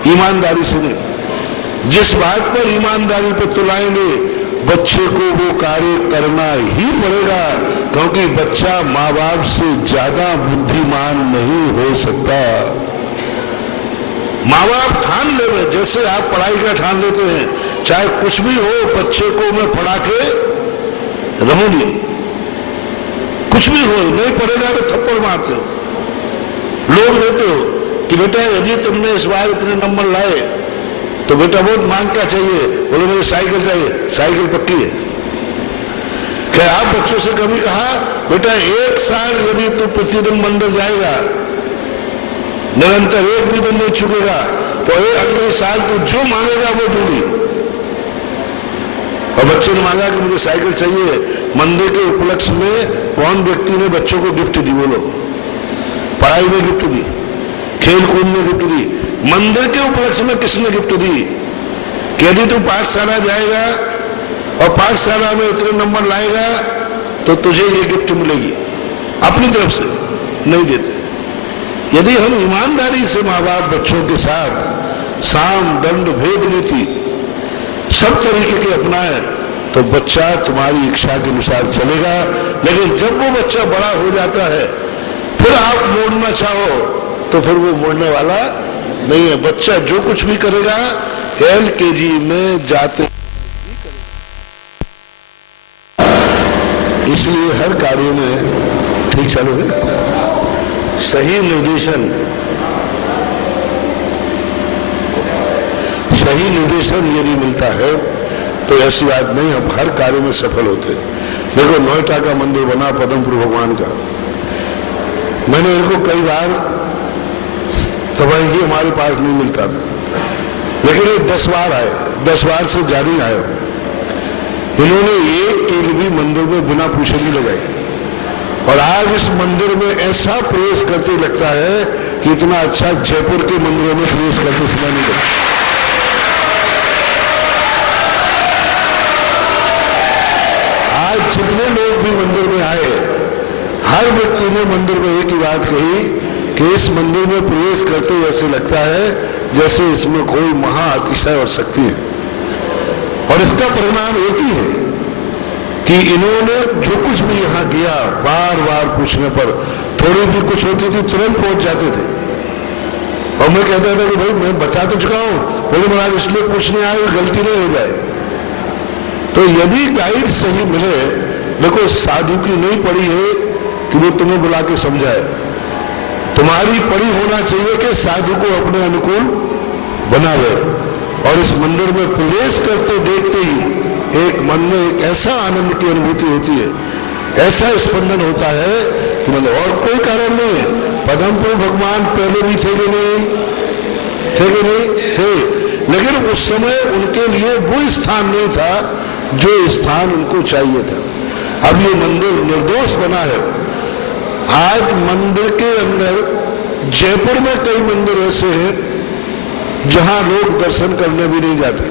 ईमानदारी से नहीं। जिस बात पर ईमानदारी पर तुलाएंगे बच्चे को वो कार्य करना ही पड़ेगा, क्योंकि बच्चा माँ बाप से ज्यादा बुद्धिमान नहीं हो सकता। माँ बाप ठान ले, जैसे आप पढ़ाई का ठान लेते हैं, चाहे कुछ भी हो, बच्चे को मैं पढ़ा के रहूंगी, कुछ भी हो, नहीं पढ़ेगा तो थप्पड़ मारते हो, लोग लेते हो कि बेटा यदि तुमने इस बार इतने नंबर लाए तो बेटा बहुत मांग का चाहिए, बोले मुझे साइकिल चाहिए, साइकिल पक्की है। क्या आप बच्चों से कभी कहा बेटा 1 साल यदि तू प्रतिदिन मंदिर जाएगा, निरंतर 1 भी दिन नहीं चुकेगा, तो अगले साल तू जो मांगेगा वो दूंगी। और बच्चे ने मांगा कि मुझे साइकिल चाहिए। मंदिर के उपलक्ष्य में कौन व्यक्ति ने बच्चों को गिफ्ट दी, बोलो? पढ़ाई में गिफ्ट दी, खेल कूद में गिफ्ट दी, मंदिर के उपलक्ष्य में किसने गिफ्ट दी कि यदि तू पाठशाला जाएगा और पाठशाला में इतने नंबर लाएगा तो तुझे ये गिफ्ट मिलेगी। अपनी तरफ से नहीं देते। यदि हम ईमानदारी से माँ बाप बच्चों के साथ साम दंड भेद नीति सब तरीके के अपनाए तो बच्चा तुम्हारी इच्छा के अनुसार चलेगा। लेकिन जब वो बच्चा बड़ा हो जाता है फिर आप मोड़ना चाहो तो फिर वो मोड़ने वाला नहीं है। बच्चा जो कुछ भी करेगा LKG में जाते ही करेगा। इसलिए हर कार्य में ठीक चालू है, सही निर्देशन यदि मिलता है तो ऐसी बात नहीं, हम हर कार्य में सफल होते। देखो नोएडा का मंदिर बना पद्मपुर भगवान का, मैंने इनको कई बार समय ही हमारे पास नहीं मिलता था, लेकिन ये 10 बार आए, 10 बार से ज्यादा ही आए। इन्होंने एक कील भी मंदिर में बिना पूछे नहीं लगाई और आज इस मंदिर में ऐसा प्रवेश करते लगता है कि इतना अच्छा जयपुर के मंदिरों में प्रवेश करते समय नहीं लगता। आज जितने लोग भी मंदिर में आए, हर व्यक्ति ने मंदिर में एक ही बात कही कि इस मंदिर में प्रवेश करते ऐसे लगता है जैसे इसमें कोई महा अतिशय और शक्ति है। और इसका परिणाम एक ही है कि इन्होंने जो कुछ भी यहाँ किया, बार बार पूछने पर थोड़ी भी कुछ होती थी तुरंत पहुंच जाते थे। और मैं कहता था कि भाई मैं बता तो चुका हूं, बोले महाराज इसलिए पूछने आए गलती नहीं हो जाए। तो यदि गाइड सही मिले, देखो साधु की नहीं पड़ी है कि वो तुम्हें बुला के समझाए, तुम्हारी पड़ी होना चाहिए कि साधु को अपने अनुकूल बनावे। और इस मंदिर में प्रवेश करते देखते ही एक मन में एक ऐसा आनंद की अनुभूति होती है, ऐसा स्पंदन होता है कि मतलब और कोई कारण नहीं। पद्मपुर भगवान पहले भी थे कि नहीं थे, लेकिन उस समय उनके लिए वो स्थान नहीं था जो स्थान उनको चाहिए था। अब ये मंदिर निर्दोष बना है। आज मंदिर के अंदर जयपुर में कई मंदिर ऐसे हैं जहां लोग दर्शन करने भी नहीं जाते।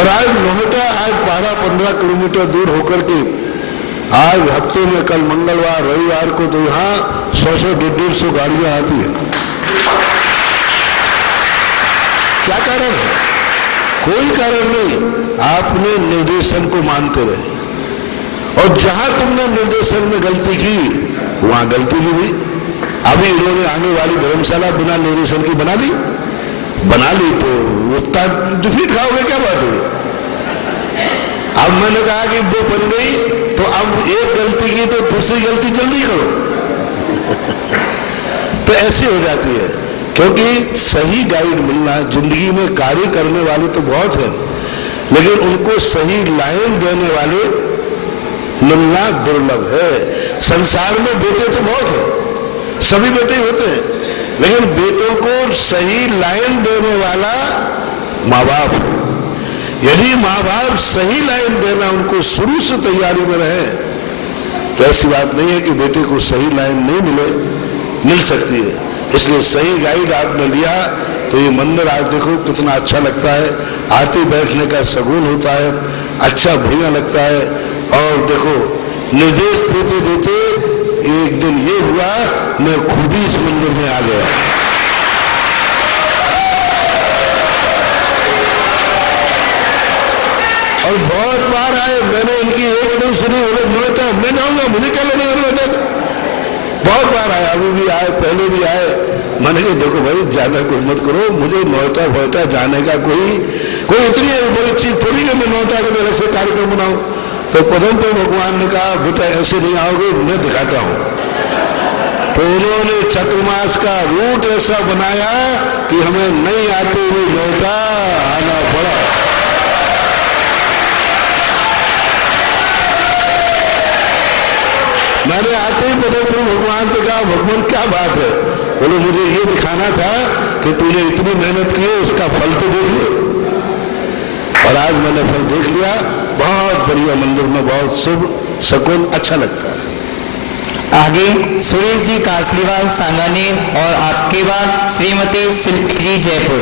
और आज नोएडा आज 12-15 किलोमीटर दूर होकर के आज हफ्ते में कल मंगलवार रविवार को तो यहाँ 100-150 गाड़ियां आती है। क्या कारण है? कोई कारण नहीं, आपने निर्देशन को मानते रहे और जहां तुमने निर्देशन में गलती की वहां गलती नहीं हुई। अभी इन्होंने आने वाली धर्मशाला बिना निर्देशन की बना ली तो उतना डिफीट खाओगे, क्या बात होगी? अब मैंने कहा कि वो बन गई तो अब एक गलती की तो दूसरी गलती जल्दी करो तो ऐसी हो जाती है। क्योंकि सही गाइड मिलना, जिंदगी में कार्य करने वाले तो बहुत हैं, लेकिन उनको सही लाइन देने वाले मिलना दुर्लभ है। संसार में बेटे तो बहुत है, सभी बेटे ही होते हैं, लेकिन बेटों को सही लाइन देने वाला माँ बाप है। यदि माँ बाप सही लाइन देना उनको शुरू से तैयारी में रहे तो ऐसी बात नहीं है कि बेटे को सही लाइन नहीं मिल सकती है। इसलिए सही गाइड आपने लिया तो ये मंदिर आप देखो कितना अच्छा लगता है, आते बैठने का सगुन होता है, अच्छा बढ़िया लगता है। और देखो निर्देश देते देते एक दिन ये हुआ मैं खुद ही इस मंदिर में आ गया। और बहुत बार आए, मैंने इनकी एक नहीं सुनी, बोले नोएटा मैं जाऊंगा, मुझे क्या लेने वाले। बहुत बार आए, अभी भी आए, पहले भी आए। मैंने कहा देखो भाई ज्यादा कुछ मत करो, मुझे नोएटा वोएटा जाने का कोई इतनी बड़ी चीज थोड़ी है मैं नोएटा के अलग से कार्यक्रम बनाऊं। तो पदम पे भगवान ने कहा बेटा ऐसे नहीं आओगे, मैं दिखाता हूं। तो उन्होंने चतुर्मास का रूट ऐसा बनाया कि हमें नहीं आते हुए नोएटा आना पड़ा। मैंने आते ही पदम भगवान से कहा भगवान क्या बात है? बोले मुझे ये दिखाना था कि तूने इतनी मेहनत की है, उसका फल तो देख लिया। और आज मैंने फल देख लिया। बहुत बढ़िया मंदिर में बहुत शुभ सुकून अच्छा लगता है। आगे सुरेश जी कासलीवाल सांगानेर और आपके बाद श्रीमती शिल्पी जी जयपुर।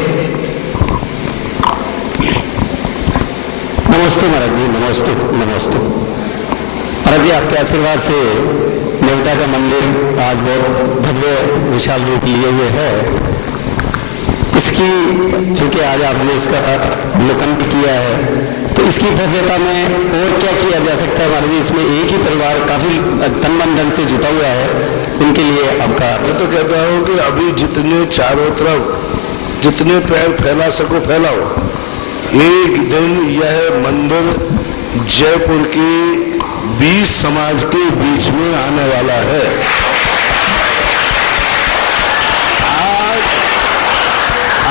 नमस्ते महाराज जी, नमस्ते नमस्ते महाराज जी। आपके आशीर्वाद से नोएटा का मंदिर आज बहुत भव्य विशाल रूप लिए हुए है। इसकी चूंकि आज आपने इसका अवलोकन किया है तो इसकी भव्यता में और क्या किया जा सकता है महाराज जी? इसमें एक ही परिवार काफी तन मन धन से जुटा हुआ है, उनके लिए आपका। मैं तो कहता हूँ कि अभी जितने चारों तरफ जितने पैर फैला सको फैलाओ। एक दिन यह मंदिर जयपुर के 20 समाज के बीच में आने वाला है।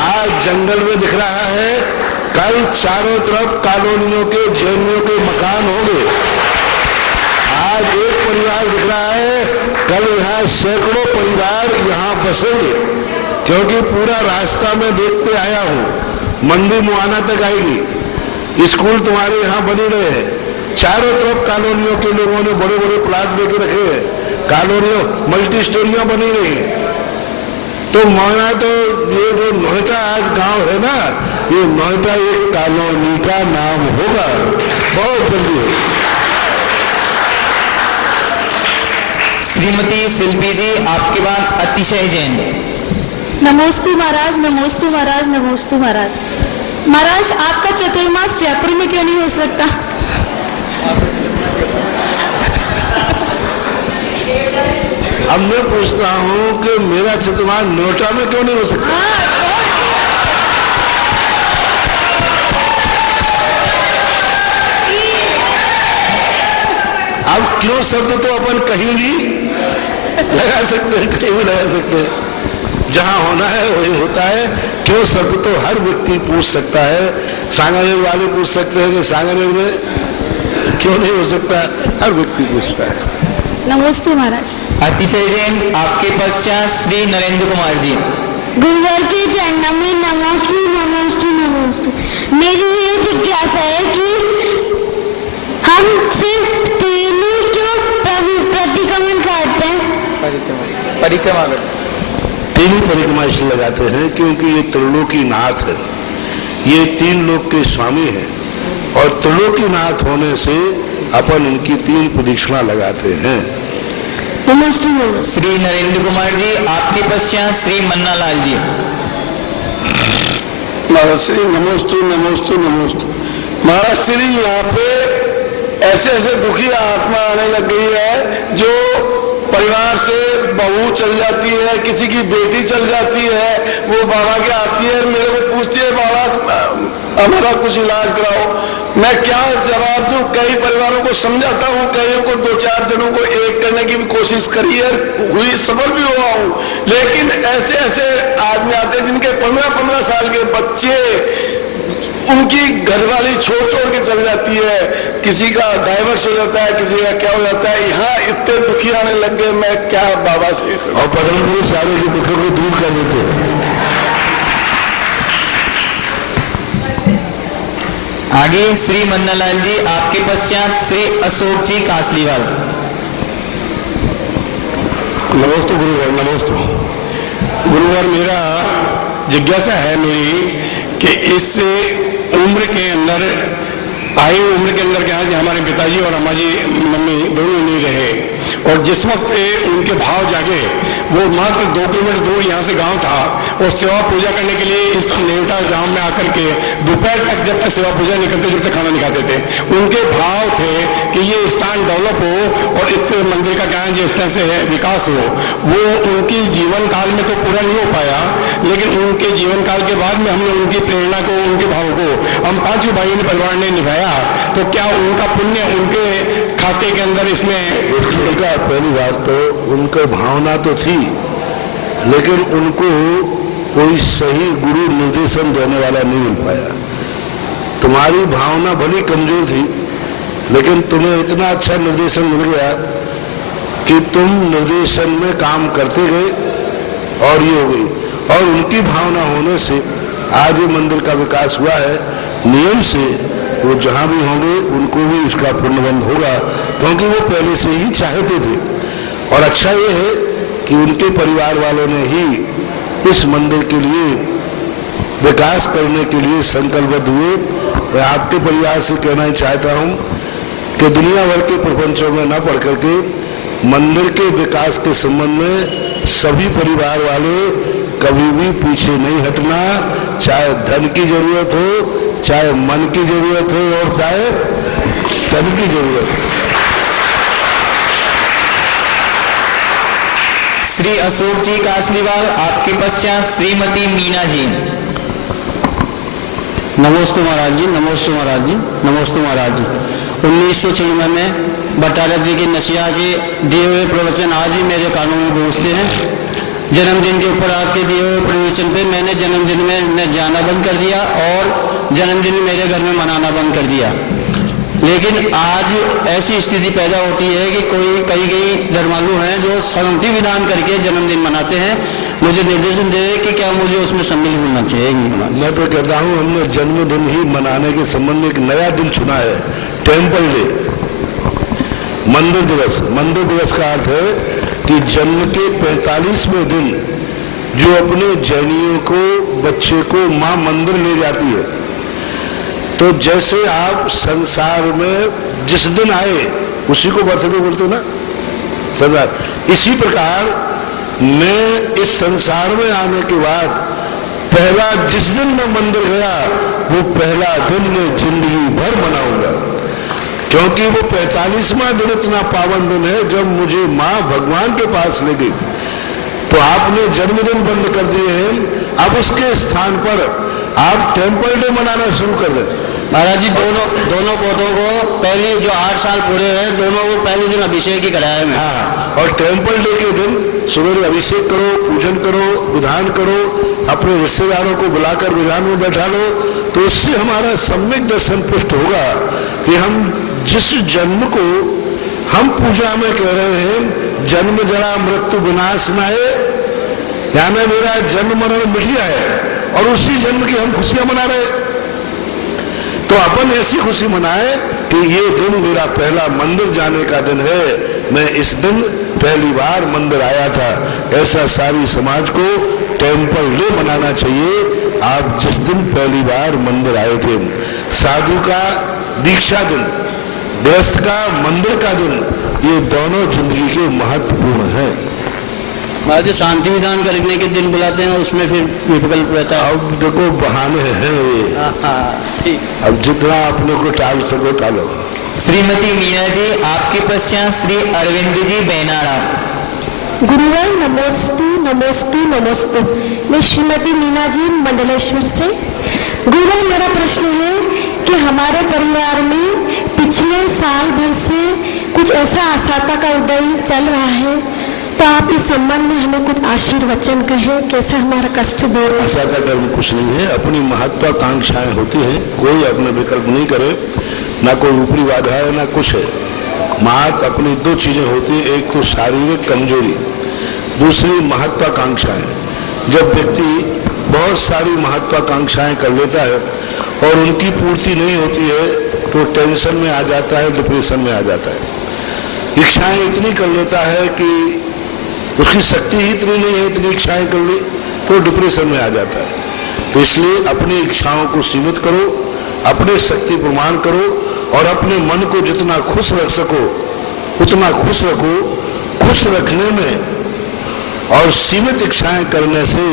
आज जंगल में दिख रहा है, कल चारों तरफ कॉलोनियों के जैनियों के मकान होंगे। आज एक परिवार दिख रहा है, कल यहाँ सैकड़ों परिवार यहाँ बसेंगे। क्योंकि पूरा रास्ता में देखते आया हूँ, मंडी मुआना तक आएगी, स्कूल तुम्हारे यहाँ बने रहे हैं, चारों तरफ कॉलोनियों के लोगों ने बड़े बड़े प्लाट लेके रखे हैं, कॉलोनियों मल्टी स्टोरियां बनी रही हैं। तो माना तो ये जो नोएटा आज गांव है ना, ये नोएटा एक कॉलोनी का नाम होगा बहुत जल्दी। श्रीमती शिल्पी जी आपके बाद अतिशय जैन। नमोस्तु महाराज, नमोस्तु महाराज, नमोस्तु महाराज। महाराज आपका चतुर्मास जयपुर में क्यों नहीं हो सकता? अब मैं पूछता हूँ कि मेरा चतुर्मास नोएटा में क्यों नहीं हो सकता? अब क्यों शब्द तो अपन कहीं भी लगा सकते हैं, कहीं भी लगा सकते हैं। जहां होना है वही होता है। क्यों शब्द तो हर व्यक्ति पूछ सकता है। सांगानेर वाले पूछ सकते हैं कि सांगानेर में क्यों नहीं हो सकता, हर व्यक्ति पूछता है। नमोस्तु महाराज। अतिशय जैन आपके पश्चात श्री नरेंद्र कुमार जी। गुरुवर के चरणों में नमोस्तु नमोस्तु नमोस्तु। मेरी ये जिज्ञासा है कि हम सिर्फ तीन ही क्यों प्रतिक्रमण करते हैं? परिक्रमा करते तीन ही परिक्रमा इसलिए लगाते हैं क्योंकि ये त्रिलोकी नाथ है, ये तीन लोक के स्वामी हैं और त्रिलोकी नाथ होने से अपन इनकी तीन प्रदक्षिणा लगाते हैं। श्री नरेंद्र कुमार जी आपके पश्चात श्री मन्नालाल जी। महाराज श्री नमोस्तु नमोस्तु नमोस्तु। महाराज श्री यहाँ पे ऐसे ऐसे दुखी आत्मा आने लग गई है जो परिवार से बहू चल जाती है, किसी की बेटी चल जाती है, वो बाबा के आती है, मेरे को पूछती है बाबा हमारा कुछ इलाज कराओ। मैं क्या जवाब दूं? कई परिवारों को समझाता हूँ, कईयों को 2-4 जनों को एक करने की भी कोशिश करी है, हुई, सफल भी हुआ हूँ। लेकिन ऐसे ऐसे आदमी आते हैं जिनके 15-15 साल के बच्चे उनकी घरवाली छोड़ के चल जाती है, किसी का डाइवर्स हो जाता है, किसी का क्या हो जाता है। यहाँ इतने दुखी आने लग गए, मैं क्या बाबा से। और पदम गुरु सारे के दुखों को दूर कर देते हैं। आगे श्री मन्नालाल जी, आपके पश्चात श्री अशोक जी कासलीवाल। नमस्ते गुरुवर, नमस्ते गुरुवर। मेरा जिज्ञासा है मेरी कि इस उम्र के अंदर, आई उम्र के अंदर क्या है कि हमारे पिताजी और हमारी मम्मी दोनों नहीं रहे, और जिस वक्त उनके भाव जागे, वो मात्र 2 किलोमीटर दूर यहाँ से गांव था, और सेवा पूजा करने के लिए इस नेवटा गांव में आकर के दोपहर तक, जब तक सेवा पूजा नहीं करते, जब तक खाना नहीं खाते थे, उनके भाव थे कि ये स्थान डेवलप हो और इस मंदिर का क्या है जिस तरह से विकास हो। वो उनकी जीवन काल में तो पूरा नहीं हो पाया, लेकिन उनके जीवन काल के बाद में हमने उनकी प्रेरणा को, उनके भाव को हम 5 भाइयों ने, परिवार ने निभाया। तो क्या उनका पुण्य उनके खाते के अंदर इसमें? उनका पहली बात तो उनकी भावना तो थी, लेकिन उनको कोई सही गुरु निर्देशन देने वाला नहीं मिल पाया। तुम्हारी भावना भली कमजोर थी, लेकिन तुम्हें इतना अच्छा निर्देशन मिल गया कि तुम निर्देशन में काम करते गए और ये हो गई। और उनकी भावना होने से आज ये मंदिर का विकास हुआ है। नियम से वो जहाँ भी होंगे उनको भी उसका पुण्यबंध होगा, क्योंकि वो पहले से ही चाहते थे। और अच्छा ये है कि उनके परिवार वालों ने ही इस मंदिर के लिए विकास करने के लिए संकल्पबद्ध हुए। मैं आपके परिवार से कहना ही चाहता हूँ कि दुनिया भर के प्रपंचों में न पढ़ करके मंदिर के विकास के संबंध में सभी परिवार वाले कभी भी पीछे नहीं हटना, चाहे धन की जरूरत हो, चाहे मन की जरूरत हो, और चाहे तन की जरूरत हो। श्री अशोक जी कासलीवाल, आपके पश्चात श्रीमती मीना जी। नमस्ते महाराज जी, नमस्ते महाराज जी, नमस्ते महाराज जी। 1996 में भट्टारक जी की नशिया के दिए हुए प्रवचन आज भी मेरे कानों में गूंजते हैं। जन्मदिन के ऊपर आपके दिए हुए प्रवचन पे मैंने जन्मदिन में जाना बंद कर दिया और जन्मदिन मेरे घर में मनाना बंद कर दिया। लेकिन आज ऐसी स्थिति पैदा होती है कि कई धर्मालु हैं जो संगति विधान करके जन्मदिन मनाते हैं। मुझे निर्देशन दे कि क्या मुझे उसमें सम्मिलित होना चाहिए? मैं तो कहता हूँ हमने जन्मदिन ही मनाने के संबंध में एक नया दिन चुना है, टेम्पल डे, मंदिर दिवस। मंदिर दिवस का अर्थ है कि जन्म के 45वें दिन जो अपने जैनियों को, बच्चे को माँ मंदिर ले जाती है, तो जैसे आप संसार में जिस दिन आए उसी को बर्थडे बोलते ना समझा, इसी प्रकार मैं इस संसार में आने के बाद पहला जिस दिन मैं मंदिर गया वो पहला दिन मैं जिंदगी भर मनाऊंगा, क्योंकि वो 45वां दिन इतना पावन दिन है जब मुझे माँ भगवान के पास ले गई। तो आपने जन्मदिन बंद कर दिए हैं, अब उसके स्थान पर आप टेम्पल डे मनाना शुरू कर दें। महाराज जी दोनों पौधों को पहले जो 8 साल पूरे हैं दोनों को पहले दिन अभिषेक ही कराया है। हाँ, और टेम्पल डे के दिन सुबह अभिषेक करो, पूजन करो, विधान करो, अपने रिश्तेदारों को बुलाकर विधान में बैठा लो, तो उससे हमारा सम्यक दर्शन पुष्ट होगा कि हम जिस जन्म को हम पूजा में कह रहे हैं जन्म जरा मृत्यु विनाश नाए, यानी मेरा जन्म मरण मिट गया है और उसी जन्म की हम खुशियां मना रहे हैं। तो अपन ऐसी खुशी मनाए कि ये दिन मेरा पहला मंदिर जाने का दिन है, मैं इस दिन पहली बार मंदिर आया था। ऐसा सारी समाज को टेम्पल डे मनाना चाहिए। आप जिस दिन पहली बार मंदिर आए थे, साधु का दीक्षा दिन, गृहस्थ का मंदिर का दिन, ये दोनों जिंदगी के महत्वपूर्ण हैं। महाराज जी शांति विधान करने के दिन बुलाते हैं, उसमें फिर विकल्प रहता है। अब देखो बहाने हैं ये, ठीक। अब जितना अपने को टाल सको टालो। श्रीमती मीना जी, आपके पश्चात श्री अरविंद जी बेनाड़ा। गुरुवर नमस्ते नमस्ते नमस्ते। मैं श्रीमती मीना जी मंडलेश्वर से। गुरुवर मेरा प्रश्न है कि हमारे परिवार में पिछले साल भर से कुछ ऐसा आशाता का उदय चल रहा है, तो तो आप इस संबंध में हमें कुछ आशीर्वचन कहें, कैसे हमारा कष्ट दूर। ऐसा का कर्म कुछ नहीं है, अपनी महत्वाकांक्षाएं होती हैं, कोई अपने विकल्प नहीं करे, ना कोई ऊपरी बाधा है ना कुछ है। महत अपनी दो चीजें होती है, एक तो शारीरिक कमजोरी, दूसरी महत्वाकांक्षाएं। जब व्यक्ति बहुत सारी महत्वाकांक्षाएं कर लेता है और उनकी पूर्ति नहीं होती है तो टेंशन में आ जाता है, डिप्रेशन में आ जाता है। इच्छाएं इतनी कर लेता है कि उसकी शक्ति ही इतनी नहीं है, इतनी इच्छाएं कर ली तो डिप्रेशन में आ जाता है। तो इसलिए अपनी इच्छाओं को सीमित करो, अपने शक्ति प्रमाण करो और अपने मन को जितना खुश रख सको उतना खुश रखो। खुश रखने में और सीमित इच्छाएं करने से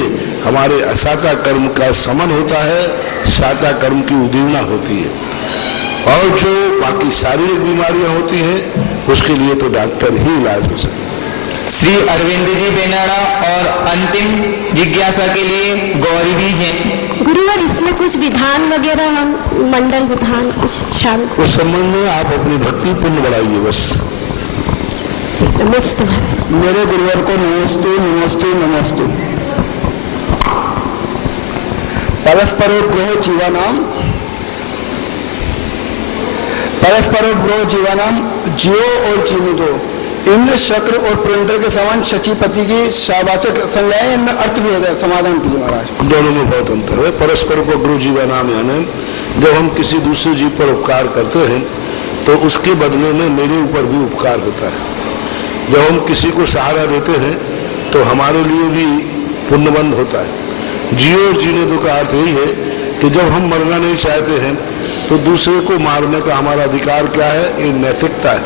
हमारे असाता कर्म का समन होता है, साता कर्म की उद्दीपना होती है। और जो बाकी शारीरिक बीमारियां होती हैं उसके लिए तो डॉक्टर ही इलाज हो सकते हैं। श्री अरविंद जी बेनाड़ा और अंतिम जिज्ञासा के लिए गौरी बीज हैं। गुरुवर, इसमें कुछ विधान वगैरह, हम मंडल विधान कुछ शामिल उस संबंध में आप अपनी भक्ति पुण्य बढ़ाइए बस। नमस्ते। मेरे गुरुवर को नमस्तु नमस्तु नमस्तु। परस्परोग्रह जीवानाम जियो और जीने दो। इंद्र शक्र और प्रिंटर के समान शचीपति की शावाचक संज्ञाएं, इनमें अर्थ भी है, समाधान कीजिए महाराज। दोनों में बहुत अंतर है। परस्पर उपग्रह जीवानाम यानी जब हम किसी दूसरे जीव पर उपकार करते हैं तो उसके बदले में मेरे ऊपर भी उपकार होता है। जब हम किसी को सहारा देते हैं तो हमारे लिए भी पुण्यबंध होता है। जियो और जीने दो का अर्थ यही है कि जब हम मरना नहीं चाहते हैं तो दूसरे को मारने का हमारा अधिकार क्या है, ये नैतिकता है।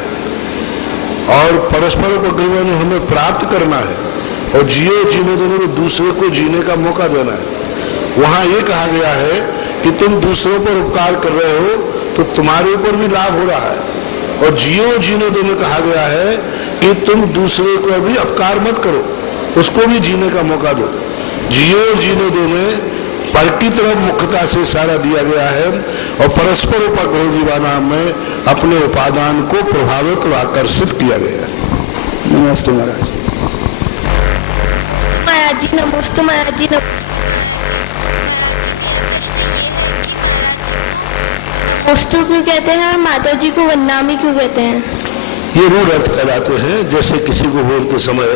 और परस्पर उपग्रह में हमें प्राप्त करना है और जियो जीने दो तो दूसरे को जीने का मौका देना है। वहाँ ये कहा गया है कि तुम दूसरों पर उपकार कर रहे हो तो तुम्हारे ऊपर भी लाभ हो रहा है। और जियो जीने दो में कहा गया है कि तुम दूसरे को भी अपकार मत करो, उसको भी जीने का मौका दो। जियो जीने दो में पर की तरफ मुख्यता से इशारा दिया गया है और परस्पर उपग्रह जीवाना में अपने उपादान को प्रभावित और आकर्षित किया गया है। नमस्ते महाराज। महाराज जी नमस्ते। महाराज जी नमस्तु क्यों कहते हैं और माता जी को वंदनामी क्यों कहते हैं? ये रूढ़ अर्थ कहलाते हैं। जैसे किसी को बोलते समय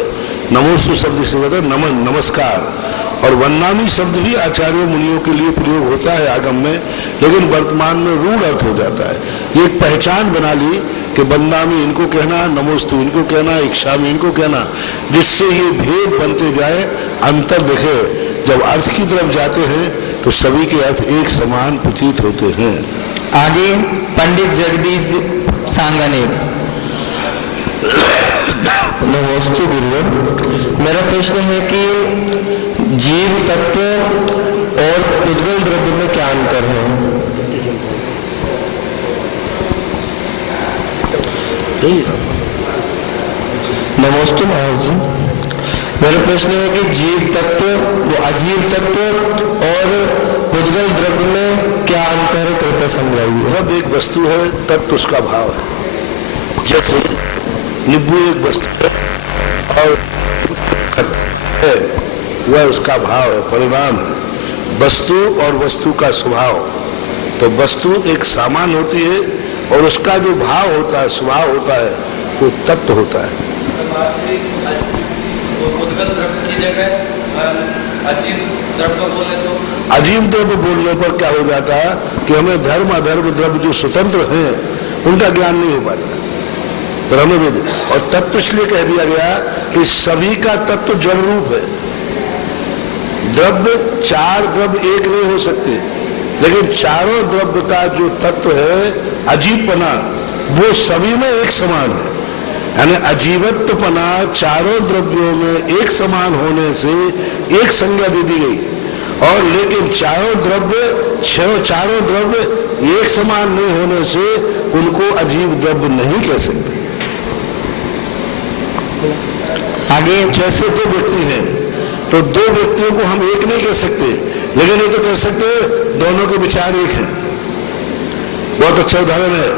नमोस्तु शब्द से कहते हैं नमन, नमस्कार। और वंदनामी शब्द भी आचार्य मुनियों के लिए प्रयोग होता है आगम में, लेकिन वर्तमान में रूढ़ अर्थ हो जाता है। ये एक पहचान बना ली कि वंदनामी इनको कहना, नमोस्तु इनको कहना, इच्छामी इनको कहना, जिससे ये भेद बनते जाए, अंतर दिखे। जब अर्थ की तरफ जाते हैं तो सभी के अर्थ एक समान प्रतीत होते हैं। आगे पंडित जगदीश सांगाने। नमस्ते गुरुवर, मेरा प्रश्न है कि जीव तत्व और उद्गल द्रव्य में क्या अंतर है? नमस्ते महाराज जी, मेरा प्रश्न है कि जीव तत्व व अजीव तत्व और उद्गल द्रव्य में क्या अंतर है, कृपया समझाइए। द्रव्य एक वस्तु है, तत्व उसका भाव है। जैसे नींबू एक वस्तु है और है, वह उसका भाव है, परिणाम है। वस्तु और वस्तु का स्वभाव, तो वस्तु एक सामान होती है और उसका जो भाव होता है, स्वभाव होता है, वो तत्व होता है। अजीव द्रव्य बोलने पर क्या हो जाता है कि हमें धर्म अधर्म द्रव्य जो स्वतंत्र हैं उनका ज्ञान नहीं हो पाता। ब्रह्मविद और तत्व इसलिए कह दिया गया कि सभी का तत्व जड़ रूप है। द्रव्य चार द्रव्य एक नहीं हो सकते, लेकिन चारों द्रव्य का जो तत्व है अजीवपना, वो सभी में एक समान है। यानी अजीवत्वपना चारों द्रव्यों में एक समान होने से एक संज्ञा दे दी गई। और लेकिन चारों द्रव्य एक समान नहीं होने से उनको अजीव द्रव्य नहीं कह सकते। आगे जैसे दो व्यक्ति हैं तो दो व्यक्तियों को हम एक नहीं कह सकते, लेकिन ये तो कह सकते दोनों के विचार एक हैं। बहुत अच्छा उदाहरण है,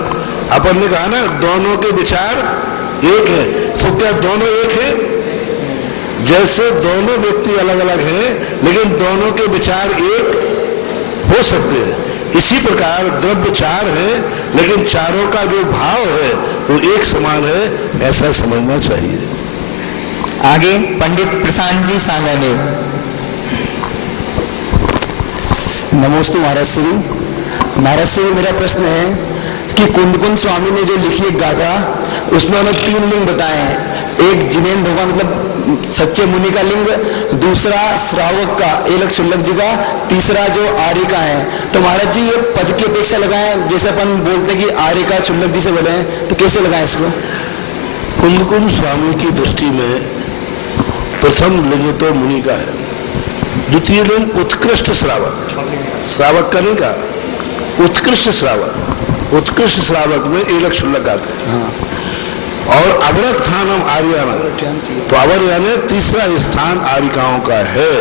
अपन ने कहा ना दोनों के विचार एक है, तो क्या दोनों एक है? जैसे दोनों व्यक्ति अलग अलग हैं लेकिन दोनों के विचार एक हो सकते हैं, इसी प्रकार द्रव्य चार है लेकिन चारों का जो भाव है वो एक समान है, ऐसा समझना चाहिए। आगे पंडित प्रशांत जी सांगानेर। नमोस्तु महाराज श्री। महाराज श्री, मेरा प्रश्न है कि कुंदकुंद स्वामी ने जो लिखी एक गाथा, उसमें उन्होंने 3 लिंग बताए हैं। एक जिनेन्द्र भगवान मतलब सच्चे मुनि का लिंग, दूसरा श्रावक का एलक शुल्लक जी का, तीसरा जो आर्य का है। तो महाराज जी, ये पद की अपेक्षा लगाएं, जैसे अपन बोलते हैं कि आर्य का शुल्लक जी से बोले हैं, तो कैसे लगाएं इसको? कुंदकुंद स्वामी की दृष्टि में प्रथम लिंग तो मुनि का है, द्वितीय लिंग उत्कृष्ट श्रावक, श्रावक का नहीं कहा, उत्कृष्ट श्रावक, उत्कृष्ट श्रावक में एलक शुल्लक आते हैं। और अवरस्थानम आर्याना, तो अवर यानी तीसरा स्थान आर्यिकाओं का है।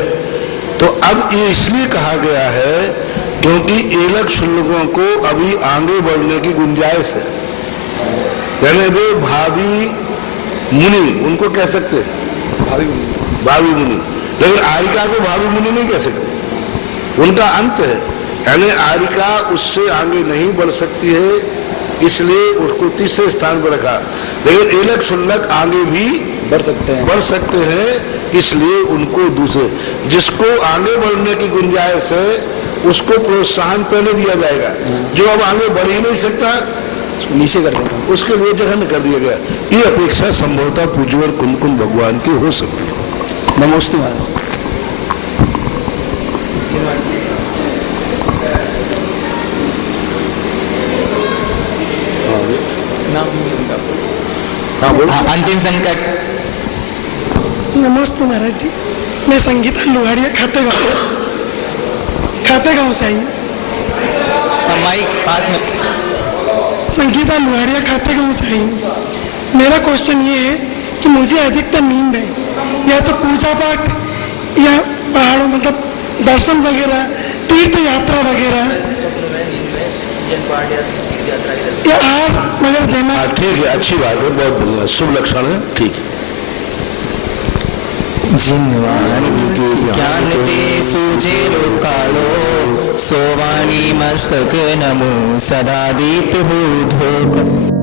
तो अब ये इसलिए कहा गया है क्योंकि एलक शुल्लकों को अभी आगे बढ़ने की गुंजाइश है, यानी वे भावी मुनि उनको कह सकते हैं, भावी मुनि, लेकिन आर्यिका को भावी मुनि नहीं कह सकते, उनका अंत है, यानी आर्यिका उससे आगे नहीं बढ़ सकती है, इसलिए उसको तीसरे स्थान पर रखा। लेकिन एलक शुल्लक आगे भी बढ़ सकते हैं, इसलिए उनको दूसरे, जिसको आगे बढ़ने की गुंजाइश है उसको प्रोत्साहन पहले दिया जाएगा, जो अब आगे बढ़ ही नहीं सकता नीचे कर देगा, उसके लिए जघन्य कर दिया गया। ये अपेक्षा संभवतः पूज्यवर कुंदकुंद भगवान की हो सकती है। नमोस्तु महाराज। अंतिम संकट। नमस्ते महाराज जी, मैं संगीता लुहाड़िया खाते गांव से आई हूँ। माइक पास में। संगीता लुहाड़िया खाते गांव से आई हूँ। मेरा क्वेश्चन ये है कि मुझे अधिकतर नींद है, या तो पूजा पाठ या पहाड़ों मतलब दर्शन वगैरह, तीर्थ यात्रा वगैरह, या आहार वगैरह देना। ठीक है, अच्छी बात है, बहुत बढ़िया, शुभ लक्षण है, ठीक है। ज्ञान ते सूझे कालो, सोवाणी मस्तक नमो सदा दीप्त हो धोक।